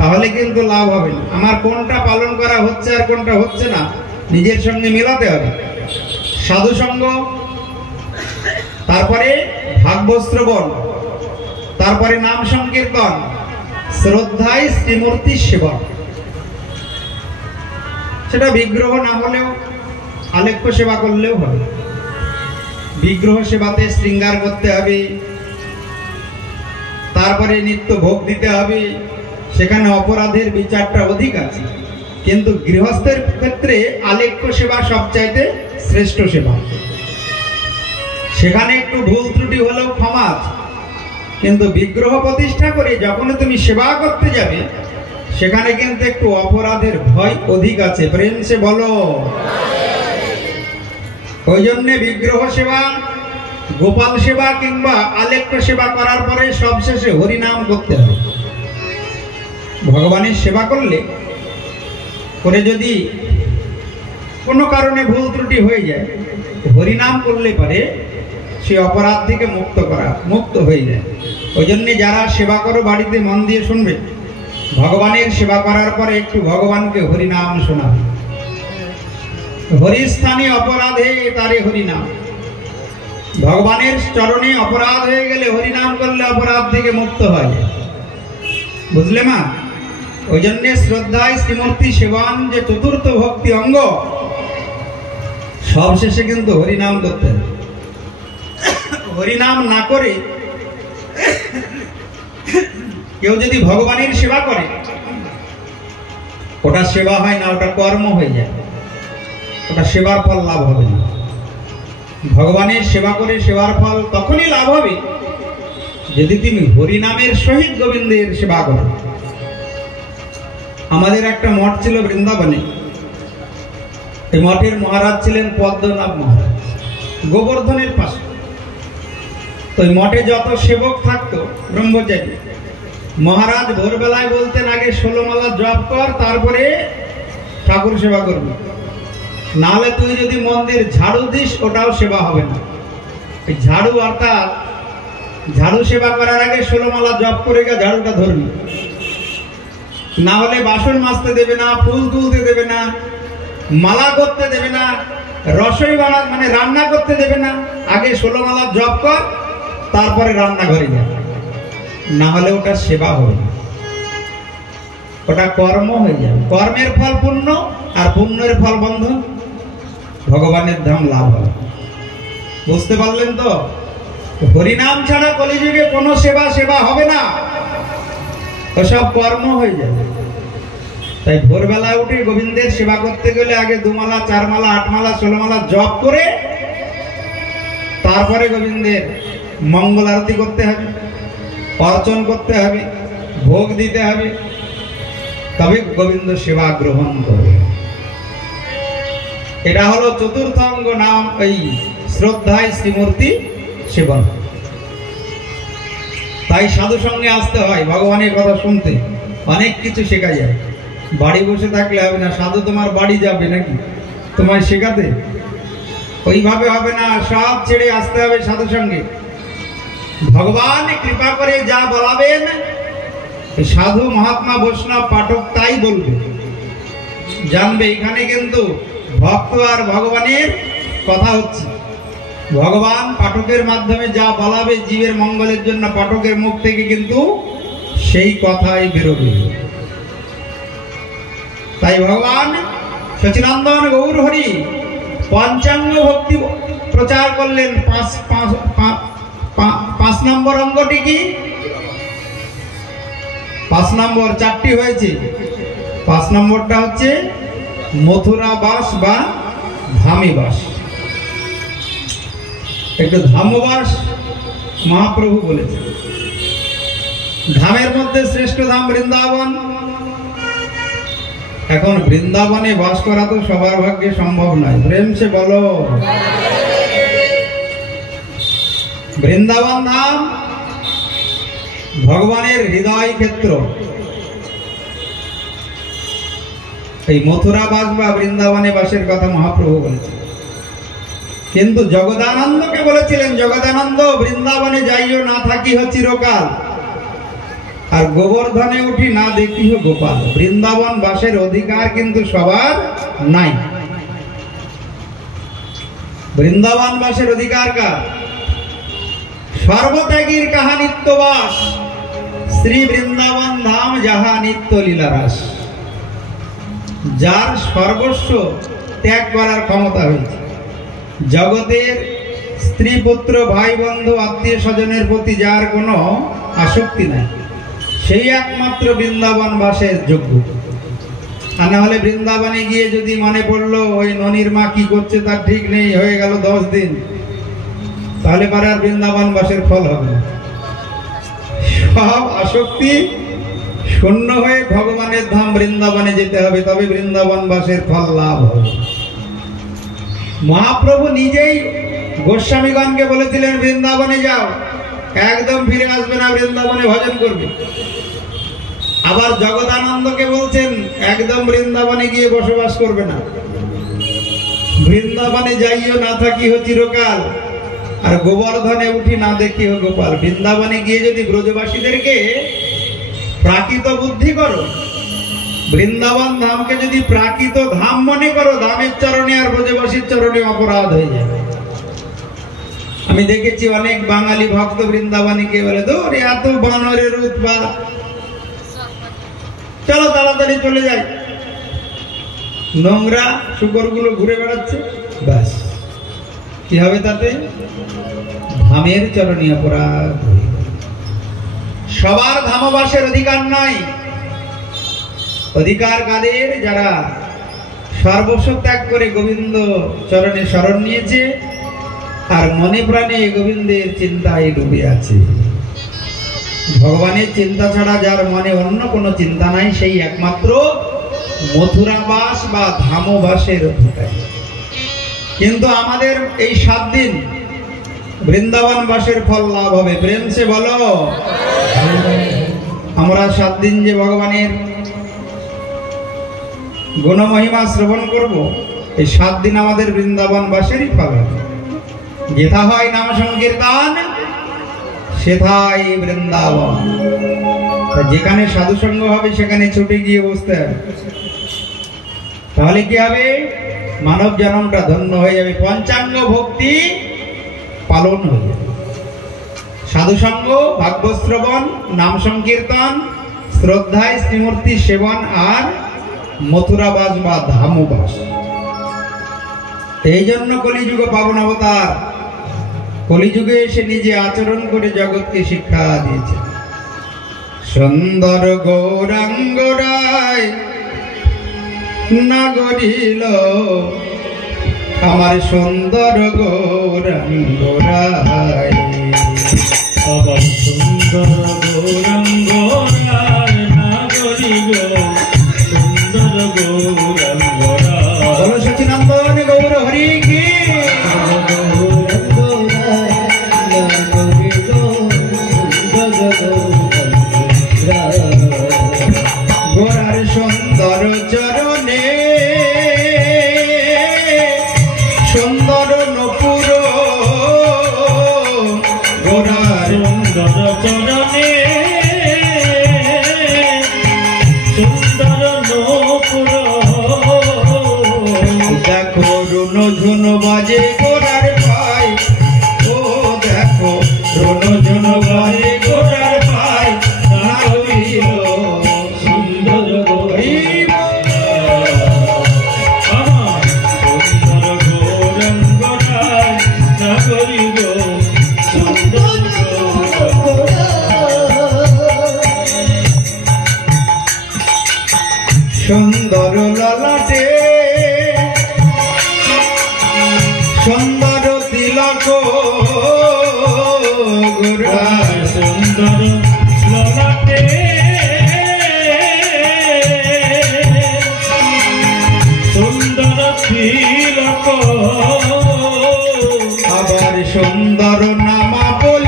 তাহলে কিন্তু লাভ হবে না। আমার কোনটা পালন করা হচ্ছে আর কোনটা হচ্ছে না নিজের সঙ্গে মেলাতে হবে। সাধুসঙ্গ, তারপরে ভাগবত শ্রবণ, তারপরে নাম সংকীর্তন, শ্রদ্ধায় শ্রীমূর্তি সেবা। সেটা বিগ্রহ না হলেও আলেখ্য সেবা করলেও হবে। বিগ্রহ সেবাতে শৃঙ্গার করতে হবে, তারপরে নিত্য ভোগ দিতে হবে, সেখানে অপরাধের বিচারটা অধিক আছে। কিন্তু গৃহস্থের ক্ষেত্রে আলেখ্য সেবা সবচাইতে শ্রেষ্ঠ সেবা। সেখানে একটু ভুল ত্রুটি হলেও ক্ষমা আছে, কিন্তু বিগ্রহ প্রতিষ্ঠা করে যখন তুমি সেবা করতে যাবে, সেখানে কিন্তু একটু অপরাধের ভয় অধিক আছে। প্রেম সে বলো। ওই জন্য বিগ্রহ সেবা, গোপাল সেবা কিংবা আলেখ্য সেবা করার পরে সবশেষে হরিনাম করতে হবে। ভগবানের সেবা করলে করে যদি কোনো কারণে ভুল ত্রুটি হয়ে যায়, হরিনাম করলে পারে সে অপরাধ থেকে মুক্ত হয়ে যায়। ওই জন্য যারা সেবা করো বাড়িতে মন দিয়ে শুনবে, ভগবানের সেবা করার পরে একটু ভগবানকে হরিনাম শোনাবে। হরিস্থানে অপরাধে তারে হরিনাম। ভগবানের চরণে অপরাধ হয়ে গেলে হরিনাম করলে অপরাধ থেকে মুক্ত হয়। বুঝলে মা? ওই জন্য শ্রদ্ধায় শ্রীমূর্তি সেবান যে চতুর্থ ভক্তি অঙ্গ, সবশেষে কিন্তু হরিনাম করতে হবে। হরিনাম না করে কেউ যদি ভগবানের সেবা করে, ওটা সেবা হয় না, ওটা কর্ম হয়ে যায়। ওটা সেবার ফল লাভ হবে না। ভগবানের সেবা করে সেবার ফল তখনই লাভ হবে যদি তুমি হরিনামের সহিত গোবিন্দের সেবা করো। আমাদের একটা মঠ ছিল বৃন্দাবনে। এই মঠের মহারাজ ছিলেন পদ্মনাভ মহারাজ, গোবর্ধনের পাশে। তো এই মঠে যত সেবক থাকতো ব্রহ্মচারী, মহারাজ ভোরবেলায় বলতেন আগে 16 মালা জপ কর, তারপরে ঠাকুর সেবা করবি। নাহলে তুই যদি মন্দির ঝাড়ু দিস, ওটাও সেবা হবে না। এই ঝাড়ু অর্থাৎ ঝাড়ু সেবা করার আগে 16 মালা জপ করে ঝাড়ুটা ধরবি। না হলে বাসন মাজতে দেবে না, ফুল তুলতে দেবে না, মালা করতে দেবে না, রসই মানে রান্না করতে দেবে না। আগে 16 মালা জপ কর, তারপরে রান্নাঘরে যা। না হলে ওটা সেবা হবে না, ওটা কর্ম হয়ে যাবে। কর্মের ফল পুণ্য, আর পুণ্যের ফল বন্ধন, ভগবানের ধাম লাভ হবে। বুঝতে পারলেন তো? হরিনাম ছাড়া কলিযুগে কোনো সেবা হবে না, ওসব কর্ম হয়ে যাবে। তাই ভোরবেলায় উঠে গোবিন্দের সেবা করতে গেলে আগে 2 মালা 4 মালা 8 মালা 16 মালা জপ করে তারপরে গোবিন্দের মঙ্গল আরতি করতে হবে, অর্চন করতে হবে, ভোগ দিতে হবে, তবে গোবিন্দ সেবা গ্রহণ করবে। এটা হলো চতুর্থ অঙ্গ, নাম এই শ্রদ্ধায় শ্রীমূর্তি সেবন। তাই সাধু সঙ্গে আসতে হয়, ভগবানের কথা শুনতে অনেক কিছু শেখা যায়। বাড়ি বসে থাকলে হবে না। সাধু তোমার বাড়ি যাবে নাকি তোমায় শেখাতে? ওইভাবে হবে না, সব ছেড়ে আসতে হবে সাধু সঙ্গে। ভগবান কৃপা করে যা বলাবেন, সাধু মহাত্মা বৈষ্ণব পাঠক তাই বলবে, জানবে। এখানে কিন্তু ভক্ত আর ভগবানের কথা হচ্ছে। ভগবান পাঠকের মাধ্যমে যা বলাবে জীবের মঙ্গলের জন্য, পাঠকের মুখ থেকে কিন্তু সেই কথাই বেরোবে। তাই ভগবান সচিনন্দন গৌর হরি পঞ্চাঙ্গ ভক্তি প্রচার করলেন। 5 নম্বর অঙ্গটি কি? 5 নম্বর 4টি হয়েছে। 5 নম্বরটা হচ্ছে মথুরা বাস বা ধামে বাস। একটু ধামবাস মহাপ্রভু বলেছেন। ধামের মধ্যে শ্রেষ্ঠ ধাম বৃন্দাবন। এখন বৃন্দাবনে বাস করা তো সবার ভাগ্যে সম্ভব নয়। প্রেম সে বলো। বৃন্দাবন ধাম ভগবানের হৃদয় ক্ষেত্র। এই মথুরা বাস বা বৃন্দাবনে বাসের কথা মহাপ্রভু বলেছেন। কিন্তু জগদানন্দকে বলেছিলেন, জগদানন্দ বৃন্দাবনে যাইও না থাকিহ চিরকাল, আর গোবর্ধনে উঠি না দেখিহ গোপাল। বৃন্দাবন বাসের অধিকার কিন্তু সবার নাই। বৃন্দাবন বাসের অধিকার কার? সর্বত্যাগীর কাহা নিত্যবাস, শ্রী বৃন্দাবন ধাম যাহা নিত্য লীলারাস। যার সর্বস্ব ত্যাগ করার ক্ষমতা হয়েছে, জগতের স্ত্রী পুত্র ভাই বন্ধু আত্মীয় স্বজনের প্রতি যার কোনো আসক্তি নাই, সেই একমাত্র বৃন্দাবন বাসের যোগ্য। আর না হলে বৃন্দাবনে গিয়ে যদি মনে পড়লো ওই ননির মা কি করছে তার ঠিক নেই, হয়ে গেল 10 দিন, তাহলে পরে আর বৃন্দাবন বাসের ফল হবে না। সব আসক্তি শূন্য হয়ে ভগবানের ধাম বৃন্দাবনে যেতে হবে, তবে বৃন্দাবন বাসের ফল লাভ হবে। মহাপ্রভু নিজেই গোস্বামীগণকে বলেছিলেন বৃন্দাবনে যাও, একদম ফিরে আসবে না, বৃন্দাবনে ভজন করবে। আবার জগদানন্দকে বলছেন একদম বৃন্দাবনে গিয়ে বসবাস করবে না, বৃন্দাবনে যাইও না থাকিও চিরকাল, আর গোবর্ধনে উঠি না দেখিও গোপাল। বৃন্দাবনে গিয়ে যদি ব্রজবাসীদেরকে প্রাকৃত বুদ্ধি করো, বৃন্দাবন ধামকে যদি প্রাকৃত ধাম মনে করো, ধামের চরণে আর ব্রজবাসীর চরণে অপরাধ হয়ে যাবে। আমি দেখেছি অনেক বাঙালি ভক্ত বৃন্দাবনে গিয়ে বলে, ধরে এত বানরের উৎপাত, চলো তাড়াতাড়ি চলে যাই। নোংরা শুকরগুলো ঘুরে বেড়াচ্ছে, ব্যাস কি হবে তাতে? ধামের চরণে অপরাধ। সবার ধামবাসের অধিকার নাই। অধিকার কাদের? যারা সর্বস্ব ত্যাগ করে গোবিন্দ চরণে শরণ নিয়েছে আর মনে প্রাণে গোবিন্দের চিন্তায় ডুবে আছে। ভগবানের চিন্তা ছাড়া যার মনে অন্য কোনো চিন্তা নাই, সেই একমাত্র মথুরাবাস বা ধামবাসের অধিকার। কিন্তু আমাদের এই 7 দিন বৃন্দাবন বাসের ফল লাভ হবে। প্রেম সে বলো, আমরা 7 দিন যে ভগবানের গুণমহিমা শ্রবণ করব, এই 7 দিন আমাদের বৃন্দাবন বাসেরই ফল হবে। যেথা হয় নাম সংকীর্তন সেথাই বৃন্দাবন। যেখানে সাধুসঙ্গ হবে সেখানে ছুটে গিয়ে বসতে হবে, তাহলে কি হবে? মানব জন্মটা ধন্য হয়ে যাবে, পঞ্চাঙ্গ ভক্তি পালন হয়ে যাবে। সাধুসঙ্গ, ভাগবত শ্রবণ, নাম সংকীর্তন, শ্রদ্ধায় শ্রীমূর্তি সেবন আর মথুরাবাস বা ধামবাস। এই জন্য কলিযুগ পাবন অবতার কলিযুগে এসে নিজে আচরণ করে জগৎকে শিক্ষা দিয়েছে। সুন্দর গৌরাঙ্গ রায় নাগরিল আমার সুন্দর গৌরাঙ্গ রায়, আবার সুন্দর গৌরাঙ্গ রায় নাগরিল সুন্দর গৌরাঙ্গ রায়। সচিনন্দন গৌর হরি কি গোরার সুন্দর চরণে সুন্দর নপুর, গোরার সুন্দর চরণে সুন্দর নপুর। দেখো রুন ঝুন বাজে গোরার পাই, ও দেখো রুন ঝুন বাজে গোরার পাই, নাগরিল সুন্দর হরি আমার সুন্দর গৌরাঙ্গ রায় নাগরিল সুন্দর গৌরাঙ্গ সুন্দর ললাটে সুন্দর তিলক গোরার সুন্দর ললাটে সুন্দর তিলক। আবার সুন্দর নামা বলে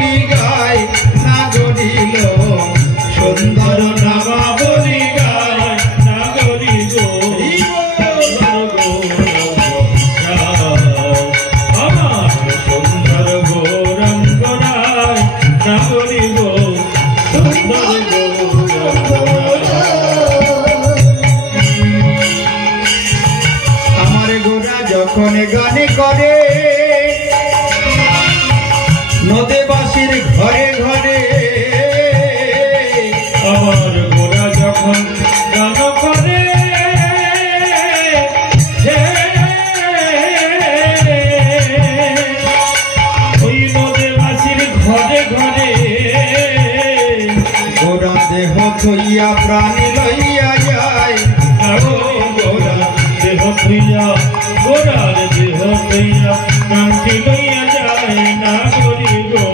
করে নদেবাসীর ঘরে ঘরে আমার গোরা যখন গান করে ওই নদেবাসীর ঘরে ঘরে গোরা দেহ থইয়া প্রাণী লইয়া যায় গোরা দেহ থইয়া গোরার দেহ থইয়া প্রাণটি লইয়া যায় না করি গো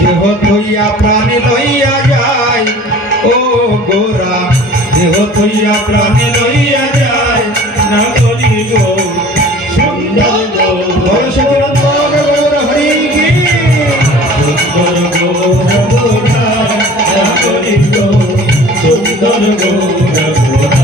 দেহ থইয়া প্রাণী লইয়া যায় ও গোরা দেহ থইয়া প্রাণী লইয়া যায় না করি গো সুন্দর গো বর্ষচিরন্তন গৌর হরি কি সুন্দর গোরা গোরা না করি গো সুন্দর গোরা গোরা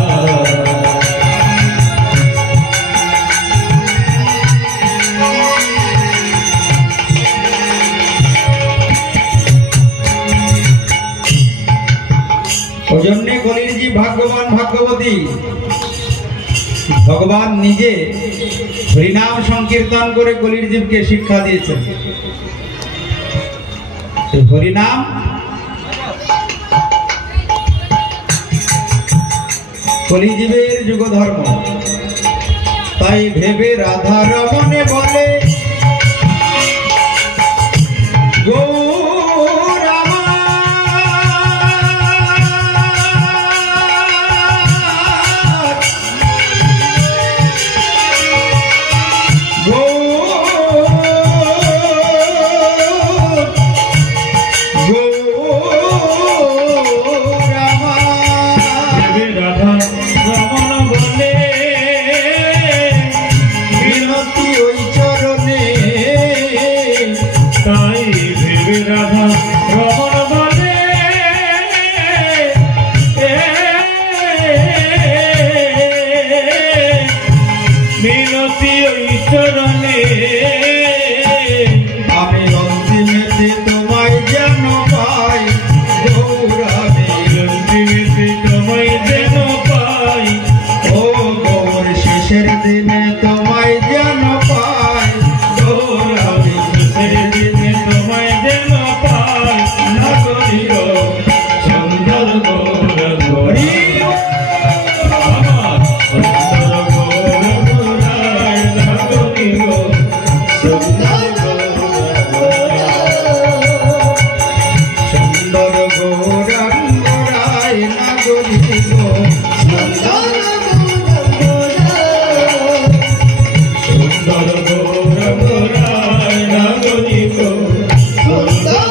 ওই জন্যে কলির জীব ভাগ্যবান ভাগ্যবতী ভগবান নিজে হরিনাম সংকীর্তন করে কলির জীবকে শিক্ষা দিয়েছেন। হরিনাম কলিজীবের যুগ ধর্ম, তাই ভেবে রাধা রমনে বলে গৌর আমার, গৌর আমার। দেবে রাধা রমন বলে বিনতি ওই চরণে, তাই ভেবে রাধা রমন বলে মিনতি ওই চরণে আমি অন্তিমেতে তোমায় যেন পাই গৌরামে, রঞ্জিতে তোমায় যেন পাই ও গৌর শেষের দিনে তোমায় যেন পাই গৌরামে, শেষের দিনে তোমায় যেন পাই না করি গো সুন্দর গোরা গোরি আমার সুন্দর গোরা গোরায় না করি গো সুন্দর গোরা সুন্দর গৌরাঙ্গরায় না গরিব সুন্দর গোরা গোরায় না করি গো সুন্দর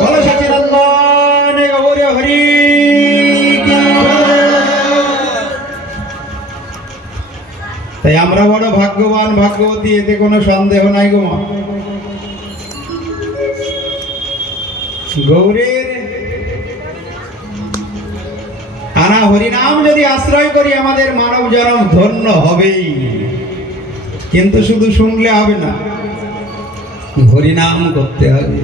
বল সচিনন্দন গৌর হরি কি তাই আমরা বড় ভাগ্যবান ভাগ্যবতী, এতে কোনো সন্দেহ নাই গো মা। গৌরের আনা হরিনাম যদি আশ্রয় করি আমাদের মানব জন্ম ধন্য হবেই, কিন্তু শুধু শুনলে হবে না, হরিনাম করতে হবে।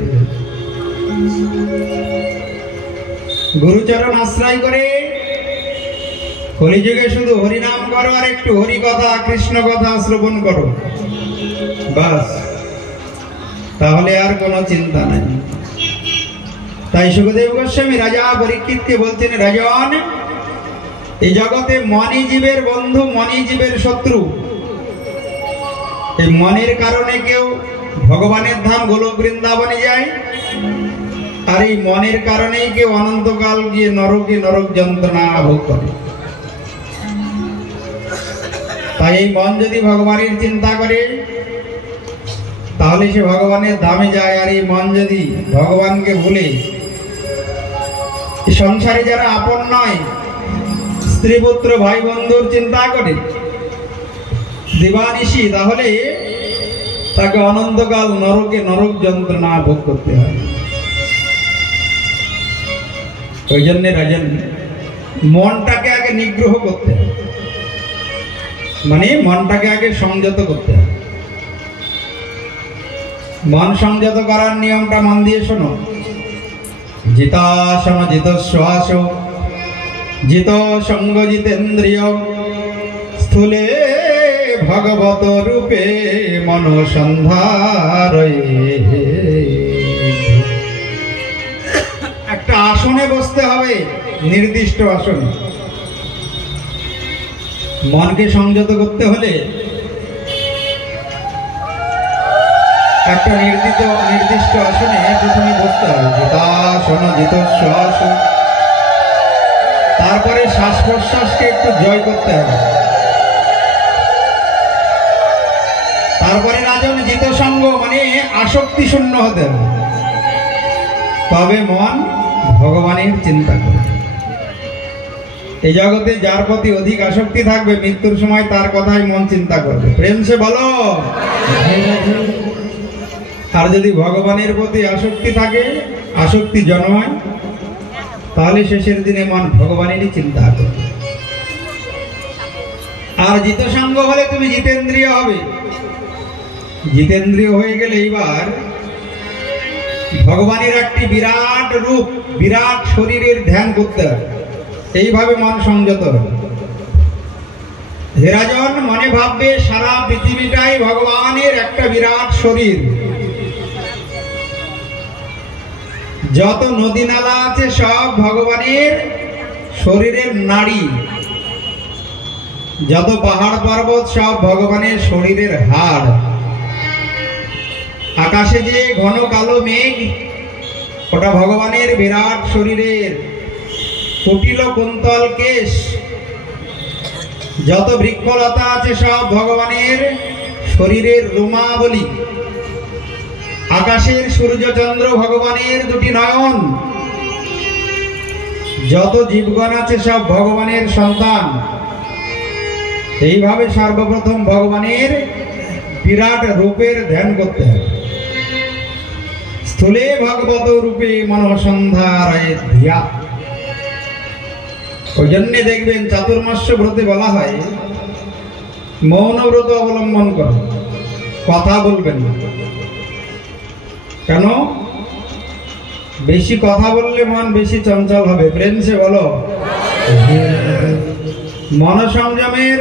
গুরুচরণ আশ্রয় করে কলিযুগে শুধু হরিনাম করো আর একটু হরি কথা কৃষ্ণ কথা শ্রবণ করো, বাস, তাহলে আর কোনো চিন্তা নাই। তাই সুখদেব গোস্বামী রাজা পরীক্ষিতকে বলছেন, রাজন, এই জগতে মনই জীবের বন্ধু, মনই জীবের শত্রু। এই মনের কারণে কেউ ভগবানের ধাম গোলক বৃন্দাবনে যায়, আর এই মনের কারণেই কেউ অনন্তকাল গিয়ে নরকে নরক যন্ত্রণা ভোগ করে। তাই এই মন যদি ভগবানের চিন্তা করে তাহলে সে ভগবানের ধামে যায়, আর এই মন যদি ভগবানকে ভুলে সংসারে যারা আপন নয়, স্ত্রী পুত্র ভাই বন্ধুর চিন্তা করে দিবানিশি, তাহলে তাকে অনন্তকাল নরকে নরক যন্ত্রণা ভোগ করতে হয়। ওই জন্য রাজন মনটাকে আগে নিগ্রহ করতে হয়, মানে মনটাকে আগে সংযত করতে হয়। মন সংযত করার নিয়মটা মন দিয়ে শোনো। জিতাসম জিত শ্বাস, জিত সঙ্গ জিতেন্দ্রিয়, স্থূলে ভগবত রূপে মনসন্ধারে। একটা আসনে বসতে হবে, নির্দিষ্ট আসনে। মনকে সংযত করতে হলে একটা নির্দিষ্ট আসনে প্রথমে বসতে হবে। জিতাসন, জিতশ্বাস। তারপরে শ্বাস প্রশ্বাসকে একটু জয় করতে হবে। তারপরে রাজন জিতসঙ্গ মানে আসক্তি শূন্য হতে হবে। তবে মন ভগবানের চিন্তা করবে। এই জগতে যার প্রতি অধিক আসক্তি থাকবে, মৃত্যুর সময় তার কথাই মন চিন্তা করবে। প্রেম সে বলো। আর যদি ভগবানের প্রতি আসক্তি থাকে, আসক্তি জন্মায়, তাহলে শেষের দিনে মন ভগবানেরই চিন্তা করবে। আর জিতসঙ্গ হলে তুমি জিতেন্দ্রিয় হবে। জিতেন্দ্রিয় হয়ে গেলে এইবার ভগবানের একটি বিরাট রূপ, বিরাট শরীরের ধ্যান করতে হবে। এইভাবে মন সংযত হবে। হেরাজন মনে ভাববে সারা পৃথিবীটাই ভগবানের একটা বিরাট শরীর। যত নদী নালা আছে সব ভগবানের শরীরের নাড়ি। যত পাহাড় পর্বত সব ভগবানের শরীরের হাড়। আকাশে যে ঘন কালো মেঘ, ওটা ভগবানের বিরাট শরীরের কুটিল কুন্তল কেশ। যত বৃক্ষলতা আছে সব ভগবানের শরীরের রোমাবলী। আকাশের সূর্য চন্দ্র ভগবানের দুটি নয়ন। যত জীবগণ আছে সব ভগবানের সন্তান। এইভাবে সর্বপ্রথম ভগবানের বিরাট রূপের ধ্যান করতে হবে। স্থূলে ভগবত রূপে মনসন্ধারে ধিয়া। ওই জন্যে দেখবেন চাতুর্মাস্য ব্রতে বলা হয় মৌন ব্রত অবলম্বন করো, কথা বলবেন না। কেন? বেশি কথা বললে মন বেশি চঞ্চল হবে। প্রেম সে বলো। মনসংযমের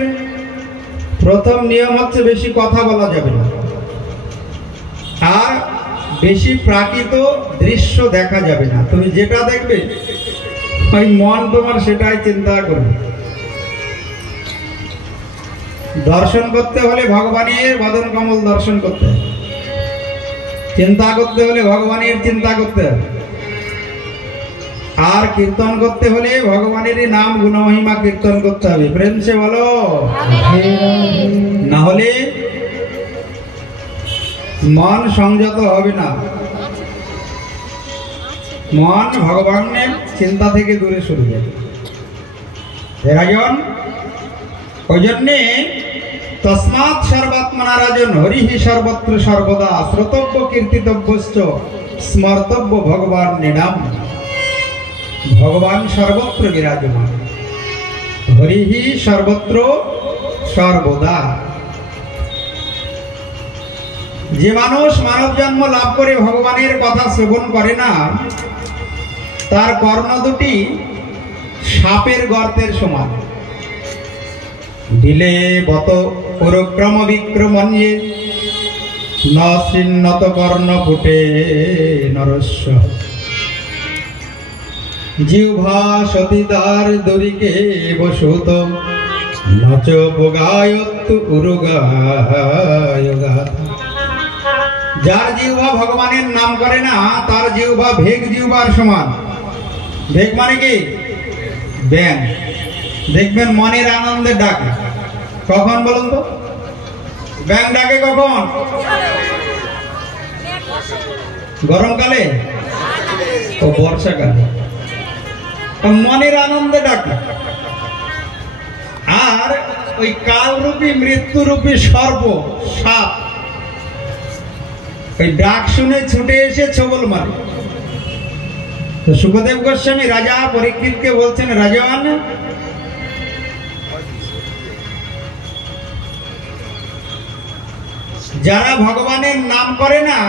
প্রথম নিয়ম হচ্ছে বেশি কথা বলা যাবে না, আর বেশি প্রাকৃত দৃশ্য দেখা যাবে না। তুমি যেটা দেখবে ওই মন তোমার সেটাই চিন্তা করবে। দর্শন করতে হলে ভগবানের বদন কমল দর্শন করতে হবে। চিন্তা করতে হলে ভগবানের চিন্তা করতে হবে। আর কীর্তন করতে হলে ভগবানেরই নাম গুণমহিমা কীর্তন করতে হবে। প্রেম সে বলো। না হলে মন সংযত হবে না। মন ভগবানের চিন্তা থেকে দূরে সরে যাবে। রাজন ওই জন্যে তস্মাৎ সর্বাত্মনা রাজন হরিহি সর্বত্র সর্বদা শ্রোতব্য কীর্তিতব্যশ্চ স্মর্তব্য ভগবান নিনাম। ভগবান সর্বত্র বিরাজমান, হরিহি সর্বত্র সর্বদা। যে মানুষ মানব জন্ম লাভ করে ভগবানের কথা শ্রবণ করে না, তার কর্ণ দুটি সাপের গর্তের সমান। দিলে বত পরক্রম বিক্রমণে ন শৃণ্যত কর্ণ ফুটে নরস্য। জিহ্বা সতীদার দরিকে বসুত নচ ভোগায়ত্তু উরুগায়গা। যার জিহ্বা ভগবানের নাম করে না, তার জিহ্বা ভেগ জিহ্বার সমান। ভেগ মানে কি? ব্যাং। দেখবেন মনের আনন্দে ডাকে। কখন বলুন তো? ব্যাং ডাকে কখন? গরমকালে ও বর্ষাকালে। মনের আনন্দে ডাকে। আর ওই কালরূপী মৃত্যুরূপী সর্প সাপ ওই ডাক শুনে ছুটে এসে ছবল মারে। তো সুখদেব গোস্বামী রাজা পরীক্ষিতকে বলছেন, রাজন যারা ভগবানের নাম করে না,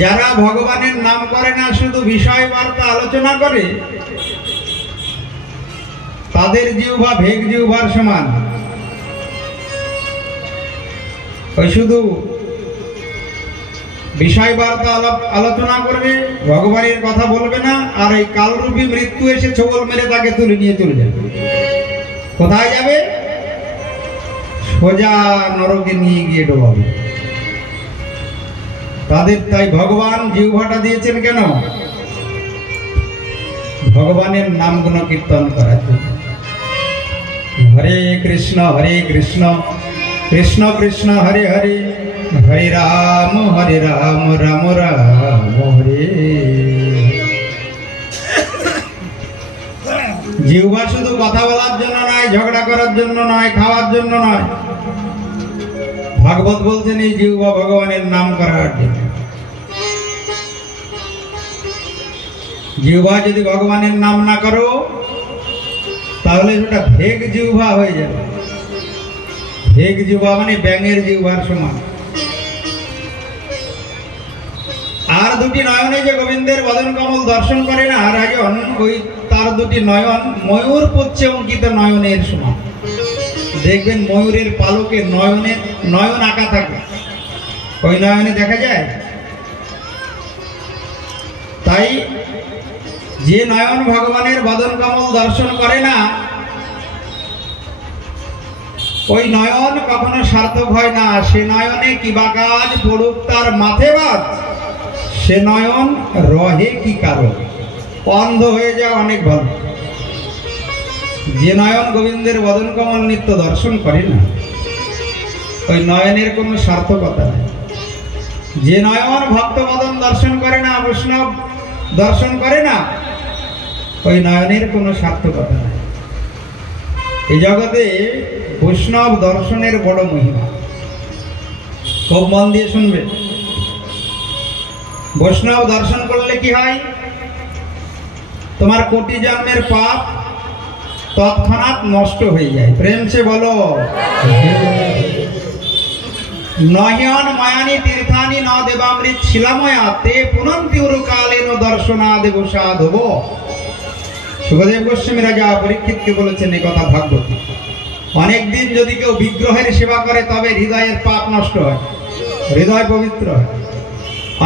যারা ভগবানের নাম করে না, শুধু বিষয় বার্তা আলোচনা করে, তাদের জিহ্বা ভেগ জিহ্বার সমান। ওই শুধু বিষয় বার্তা আলোচনা করবে, ভগবানের কথা বলবে না, আর এই কালরূপী মৃত্যু এসে ছবল মেরে তাকে তুলে নিয়ে চলে যাবে। কোথায় যাবে? সোজা নরকে নিয়ে গিয়ে ডোবাবে তাদের। তাই ভগবান জিহ্বাটা দিয়েছেন কেন? ভগবানের নাম গুণ কীর্তন করার জন্য। হরে কৃষ্ণ কৃষ্ণ কৃষ্ণ হরে হরে, হরে রাম রাম রাম হরে। জিহ্বা শুধু কথা বলার জন্য নয়, ঝগড়া করার জন্য নয়, খাওয়ার জন্য নয়। ভাগবত বলছেন এই জিহ্বা ভগবানের নাম করার জন্য। জিহ্বা যদি ভগবানের নাম না করো তাহলে সেটা ভেগ জিহ্বা হয়ে যাবে। ভেগ জিহ্বা মানে ব্যাঙের জিহ্বার সমান। আর দুটি নয়নে যে গোবিন্দের বদন কমল দর্শন করে না রাজন, ওই তার দুটি নয়ন ময়ূর পুচ্ছে অঙ্কিত নয়নের সমান। দেখবেন ময়ূরের পালকে নয়ন আঁকা থাকে, ওই নয়নে দেখা যায়। তাই যে নয়ন ভগবানের বদন কমল দর্শন করে না, ওই নয়ন কখনো সার্থক হয় না। সে নয়নে কিবা কাজ পড়ুক তার মাথে বাজ, সে নয়ন রহে কি কারণ? অন্ধ হয়ে যাওয়া অনেক ভালো। যে নয়ন গোবিন্দের বদন কমল নিত্য দর্শন করে না, ওই নয়নের কোনো সার্থকতা নেই। যে নয়ন ভক্ত বদন দর্শন করে না, বৈষ্ণব দর্শন করে না, ওই নয়নের কোনো সার্থকতা নেই। এই জগতে বৈষ্ণব দর্শনের বড় মহিমা। খুব মন দিয়ে শুনবে। বৈষ্ণব দর্শন করলে কি হয়? তোমার কোটি জন্মের পাপ তৎক্ষণাৎ নষ্ট হয়ে যায়। প্রেম সে বলো। নয়ন মায়ানি তীর্থানি ন দেবামৃত শিলাময়া তে পুনন্তি উরুকালেন দর্শনা দেব সাধব। সুখদেব গোস্বামী রাজা পরীক্ষিতকে বলেছেন এই কথা ভাগবতী। অনেকদিন যদি কেউ বিগ্রহের সেবা করে তবে হৃদয়ের পাপ নষ্ট হয়, হৃদয় পবিত্র হয়।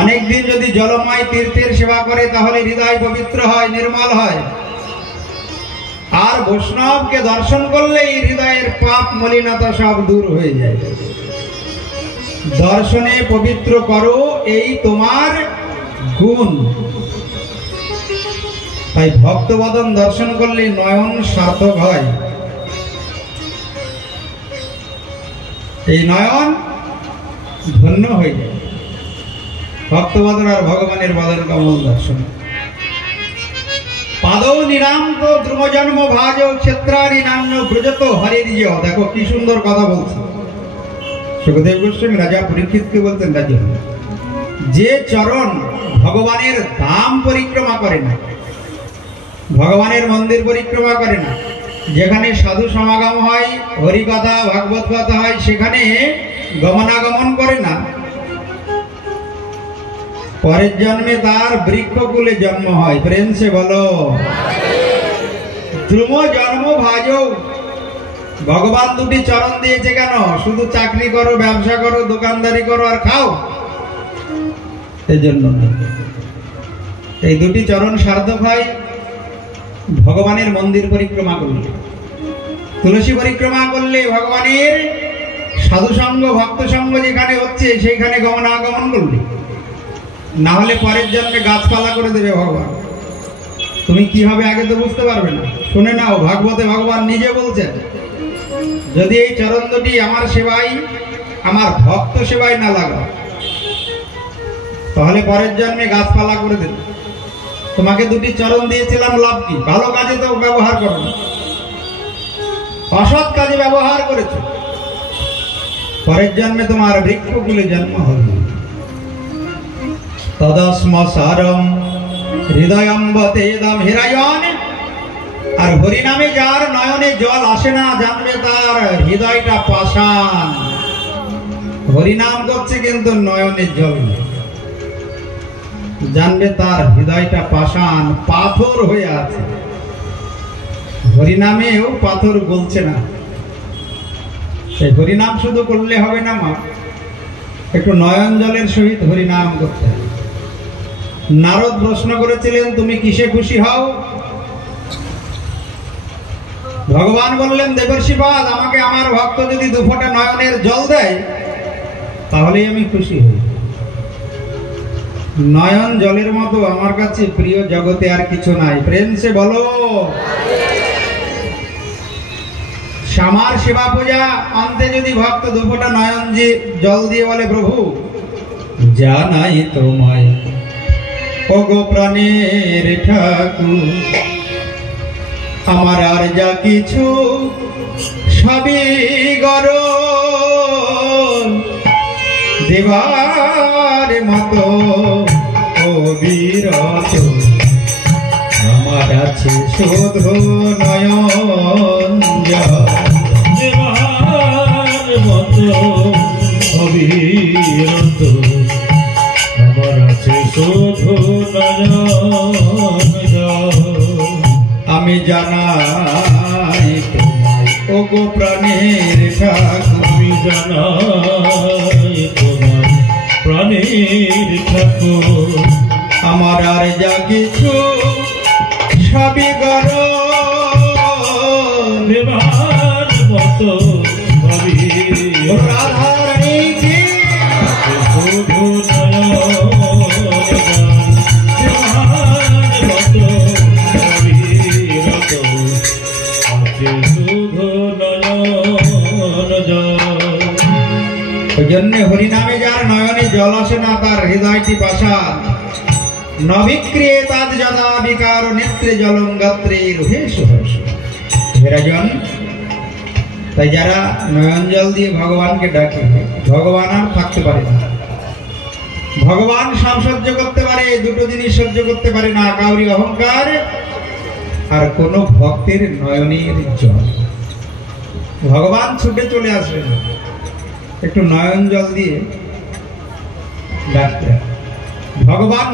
অনেকদিন যদি জলময় তীর্থের সেবা করে তাহলে হৃদয় পবিত্র হয়, নির্মল হয়। আর বৈষ্ণবকে দর্শন করলেই হৃদয়ের পাপ মলিনতা সব দূর হয়ে যায়। দর্শনে পবিত্র করো, এই তোমার গুণ। তাই ভক্তবদন দর্শন করলে নয়ন সার্থক হয়। এই নয়ন ধন্য হয়ে যায় ভক্তবদন আর ভগবানের বদন কমল দর্শন। পাদৌ নিরান্ত দ্রুম জন্ম ভাজ ক্ষেত্রারি নান্য ব্রজত হরে দিজ। দেখো কি সুন্দর কথা বলছে সুখদেব গোস্বামী রাজা পরীক্ষিতকে বলতেন, রাজন যে চরণ ভগবানের ধাম পরিক্রমা করে না, ভগবানের মন্দির পরিক্রমা করে না, যেখানে সাধু সমাগম হয়, হরিকথা ভাগবত কথা হয়, সেখানে গমনাগমন করে না, পরের জন্মে তার বৃক্ষকুলে জন্ম হয়। প্রেম সে বলো। ধ্রুম জন্ম ভাজ। ভগবান দুটি চরণ দিয়েছে কেন? শুধু চাকরি করো, ব্যবসা করো, দোকানদারি করো আর খাও, এই জন্য না। এই দুটি চরণ সার্থক হয় ভগবানের মন্দির পরিক্রমা করলে, তুলসী পরিক্রমা করলে, ভগবানের সাধু সঙ্গ ভক্ত সঙ্গ যেখানে হচ্ছে সেইখানে গমনাগমন করলে। না হলে পরের জন্মে গাছপালা করে দেবে ভগবান। তুমি কি হবে আগে তো বুঝতে পারবে না। শুনে নাও, ভাগবতে ভগবান নিজে বলছেন, যদি এই চরণ দুটি আমার সেবায়, আমার ভক্ত সেবায় না লাগাও, তাহলে পরের জন্মে গাছপালা করে দেবে। তোমাকে দুটি চরণ দিয়েছিলাম, লাভ কি? ভালো কাজে তো ব্যবহার করো না, অসৎ কাজে ব্যবহার করেছো, পরের জন্মে তোমার বৃক্ষকুলে জন্ম হবে। তদস্মসারম হৃদয়ম্বতেদম হিরায়ন। আর হরিনামে যার নয়নে জল আসে না, জানবে তার হৃদয়টা পাষাণ। হরিনাম করছে কিন্তু নয়নে জল নেই, জানবে তার হৃদয়টা পাষাণ, পাথর হয়ে আছে। হরিনামেও পাথর গলছে না। সেই হরিনাম শুধু করলে হবে না মা, একটু নয়ন জলের সহিত হরিনাম করতে হবে। নারদ প্রশ্ন করেছিলেন, তুমি কিসে খুশি হও? ভগবান বললেন, দেবর্ষিপাদ, আমাকে আমার ভক্ত যদি দুফোঁটা নয়নের জল দেয় তাহলেই আমি খুশি হই। নয়ন জলের মতো আমার কাছে প্রিয় জগতে আর কিছু নাই। প্রেম সে বলো। শ্যামার সেবা পূজা অন্তে যদি ভক্ত দুফোঁটা নয়ন জল দিয়ে বলে, প্রভু জানাই তোমায় ওগো প্রাণের ঠাকুর, আমার আর যা কিছু সবই গরল, দেবার মতো অবিরত আমার আছে শুধু নয়ন জল। দেবার মতো অবিরত আমার আছে শুধু নয়ন জল। আমি জানাই তোমায় ওগো প্রাণের ঠাকুর, আমি জানাই তোমার প্রাণের ঠাকুর, আমার আর যা কিছু সবই গরল, দেবার মতো রাধা রানী কি শুধু নয়ন মতো অবিরত আছে শুধু নয়ন জল। ওই জন্য হরিনামে যার নয়নে জল আসে না, তার হৃদয়টি পাষাণ। নবিক্রিয়ে তাদ যদা বিকার নেত্রে জলং গাত্রে রুহে সুহর্ষ। হে রাজন, তাই যারা নয়ন জল দিয়ে ভগবানকে ডাকে, ভগবান আর থাকতে পারে না। ভগবান সব সহ্য করতে পারে, দুটো জিনিস সহ্য করতে পারে না, কাউরি অহংকার আর কোন ভক্তের নয়নের জল। ভগবান ছুটে চলে আসবে না, একটু নয়ন জল দিয়ে ডাকতে। ভগবান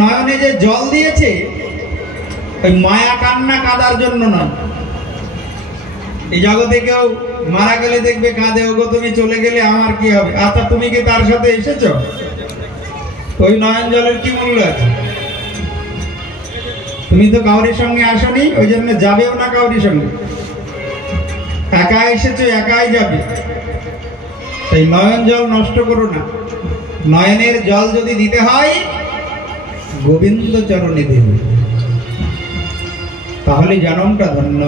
নয়নে যে জল দিয়েছে ওই মায়া কান্না কাঁদার জন্য নয়। এই জগতে কেউ মারা গেলে দেখবে কাঁদে, ওগো তুমি চলে গেলে আমার কি হবে? আচ্ছা, তুমি কি তার সাথে এসেছ? ওই নয়ন জলের কি মূল্য আছে? তুমি তো কাউরির সঙ্গে আসনি, ওই জন্য যাবেও না কাউরির সঙ্গে। একা এসেছো, একাই যাবে। তাই নয়ন জল নষ্ট করো না। নয়নের জল যদি দিতে হয় গোবিন্দ চরণে দেবে, তাহলে জনমটা ধন্য।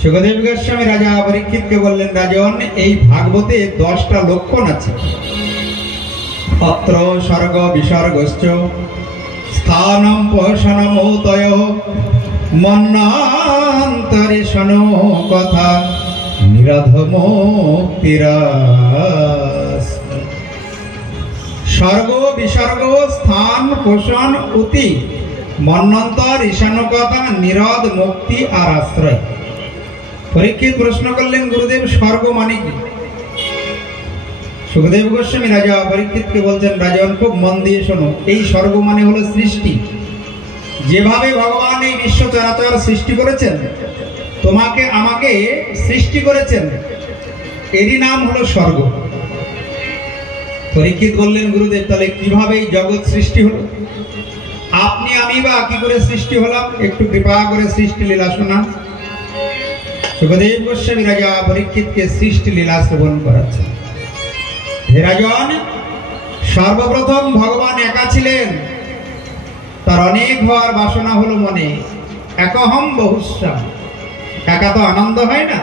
সুখদেব গোস্বামী রাজা পরীক্ষিতকে বললেন, রাজন, এই ভাগবতে 10টা লক্ষণ আছে। অত্র স্বর্গ বিসর্গশ্চ স্থানম পোষণমোতয় মন্নান্তরে শনো কথা নিরাধমোক্তিরাস। স্বর্গ বিসর্গ স্থান পোষণ উতি মন্বন্তর ঈশান্য কথা নিরোধ মুক্তি আর আশ্রয়। পরীক্ষিত প্রশ্ন করলেন, গুরুদেব স্বর্গ মানে কি? সুখদেব গোস্বামী রাজা পরীক্ষিতকে বলছেন, রাজন খুব মন দিয়ে শোনো, এই স্বর্গ মানে হলো সৃষ্টি। যেভাবে ভগবান এই বিশ্ব চরাচর সৃষ্টি করেছেন, তোমাকে আমাকে সৃষ্টি করেছেন, এরই নাম হলো স্বর্গ। পরীক্ষিত বললেন, গুরুদেব তাহলে কিভাবে এই জগৎ সৃষ্টি হলো? আপনি আমি বা কি করে সৃষ্টি হলাম? একটু কৃপা করে সৃষ্টি লীলা শোনান। সুখদেব গোস্বামী রাজা পরীক্ষিতকে সৃষ্টি লীলা শ্রবণ করাচ্ছেন। হে রাজন, সর্বপ্রথম ভগবান একা ছিলেন, তার অনেক হওয়ার বাসনা হলো মনে। একহম বহুস্বাম, একা তো আনন্দ হয় না।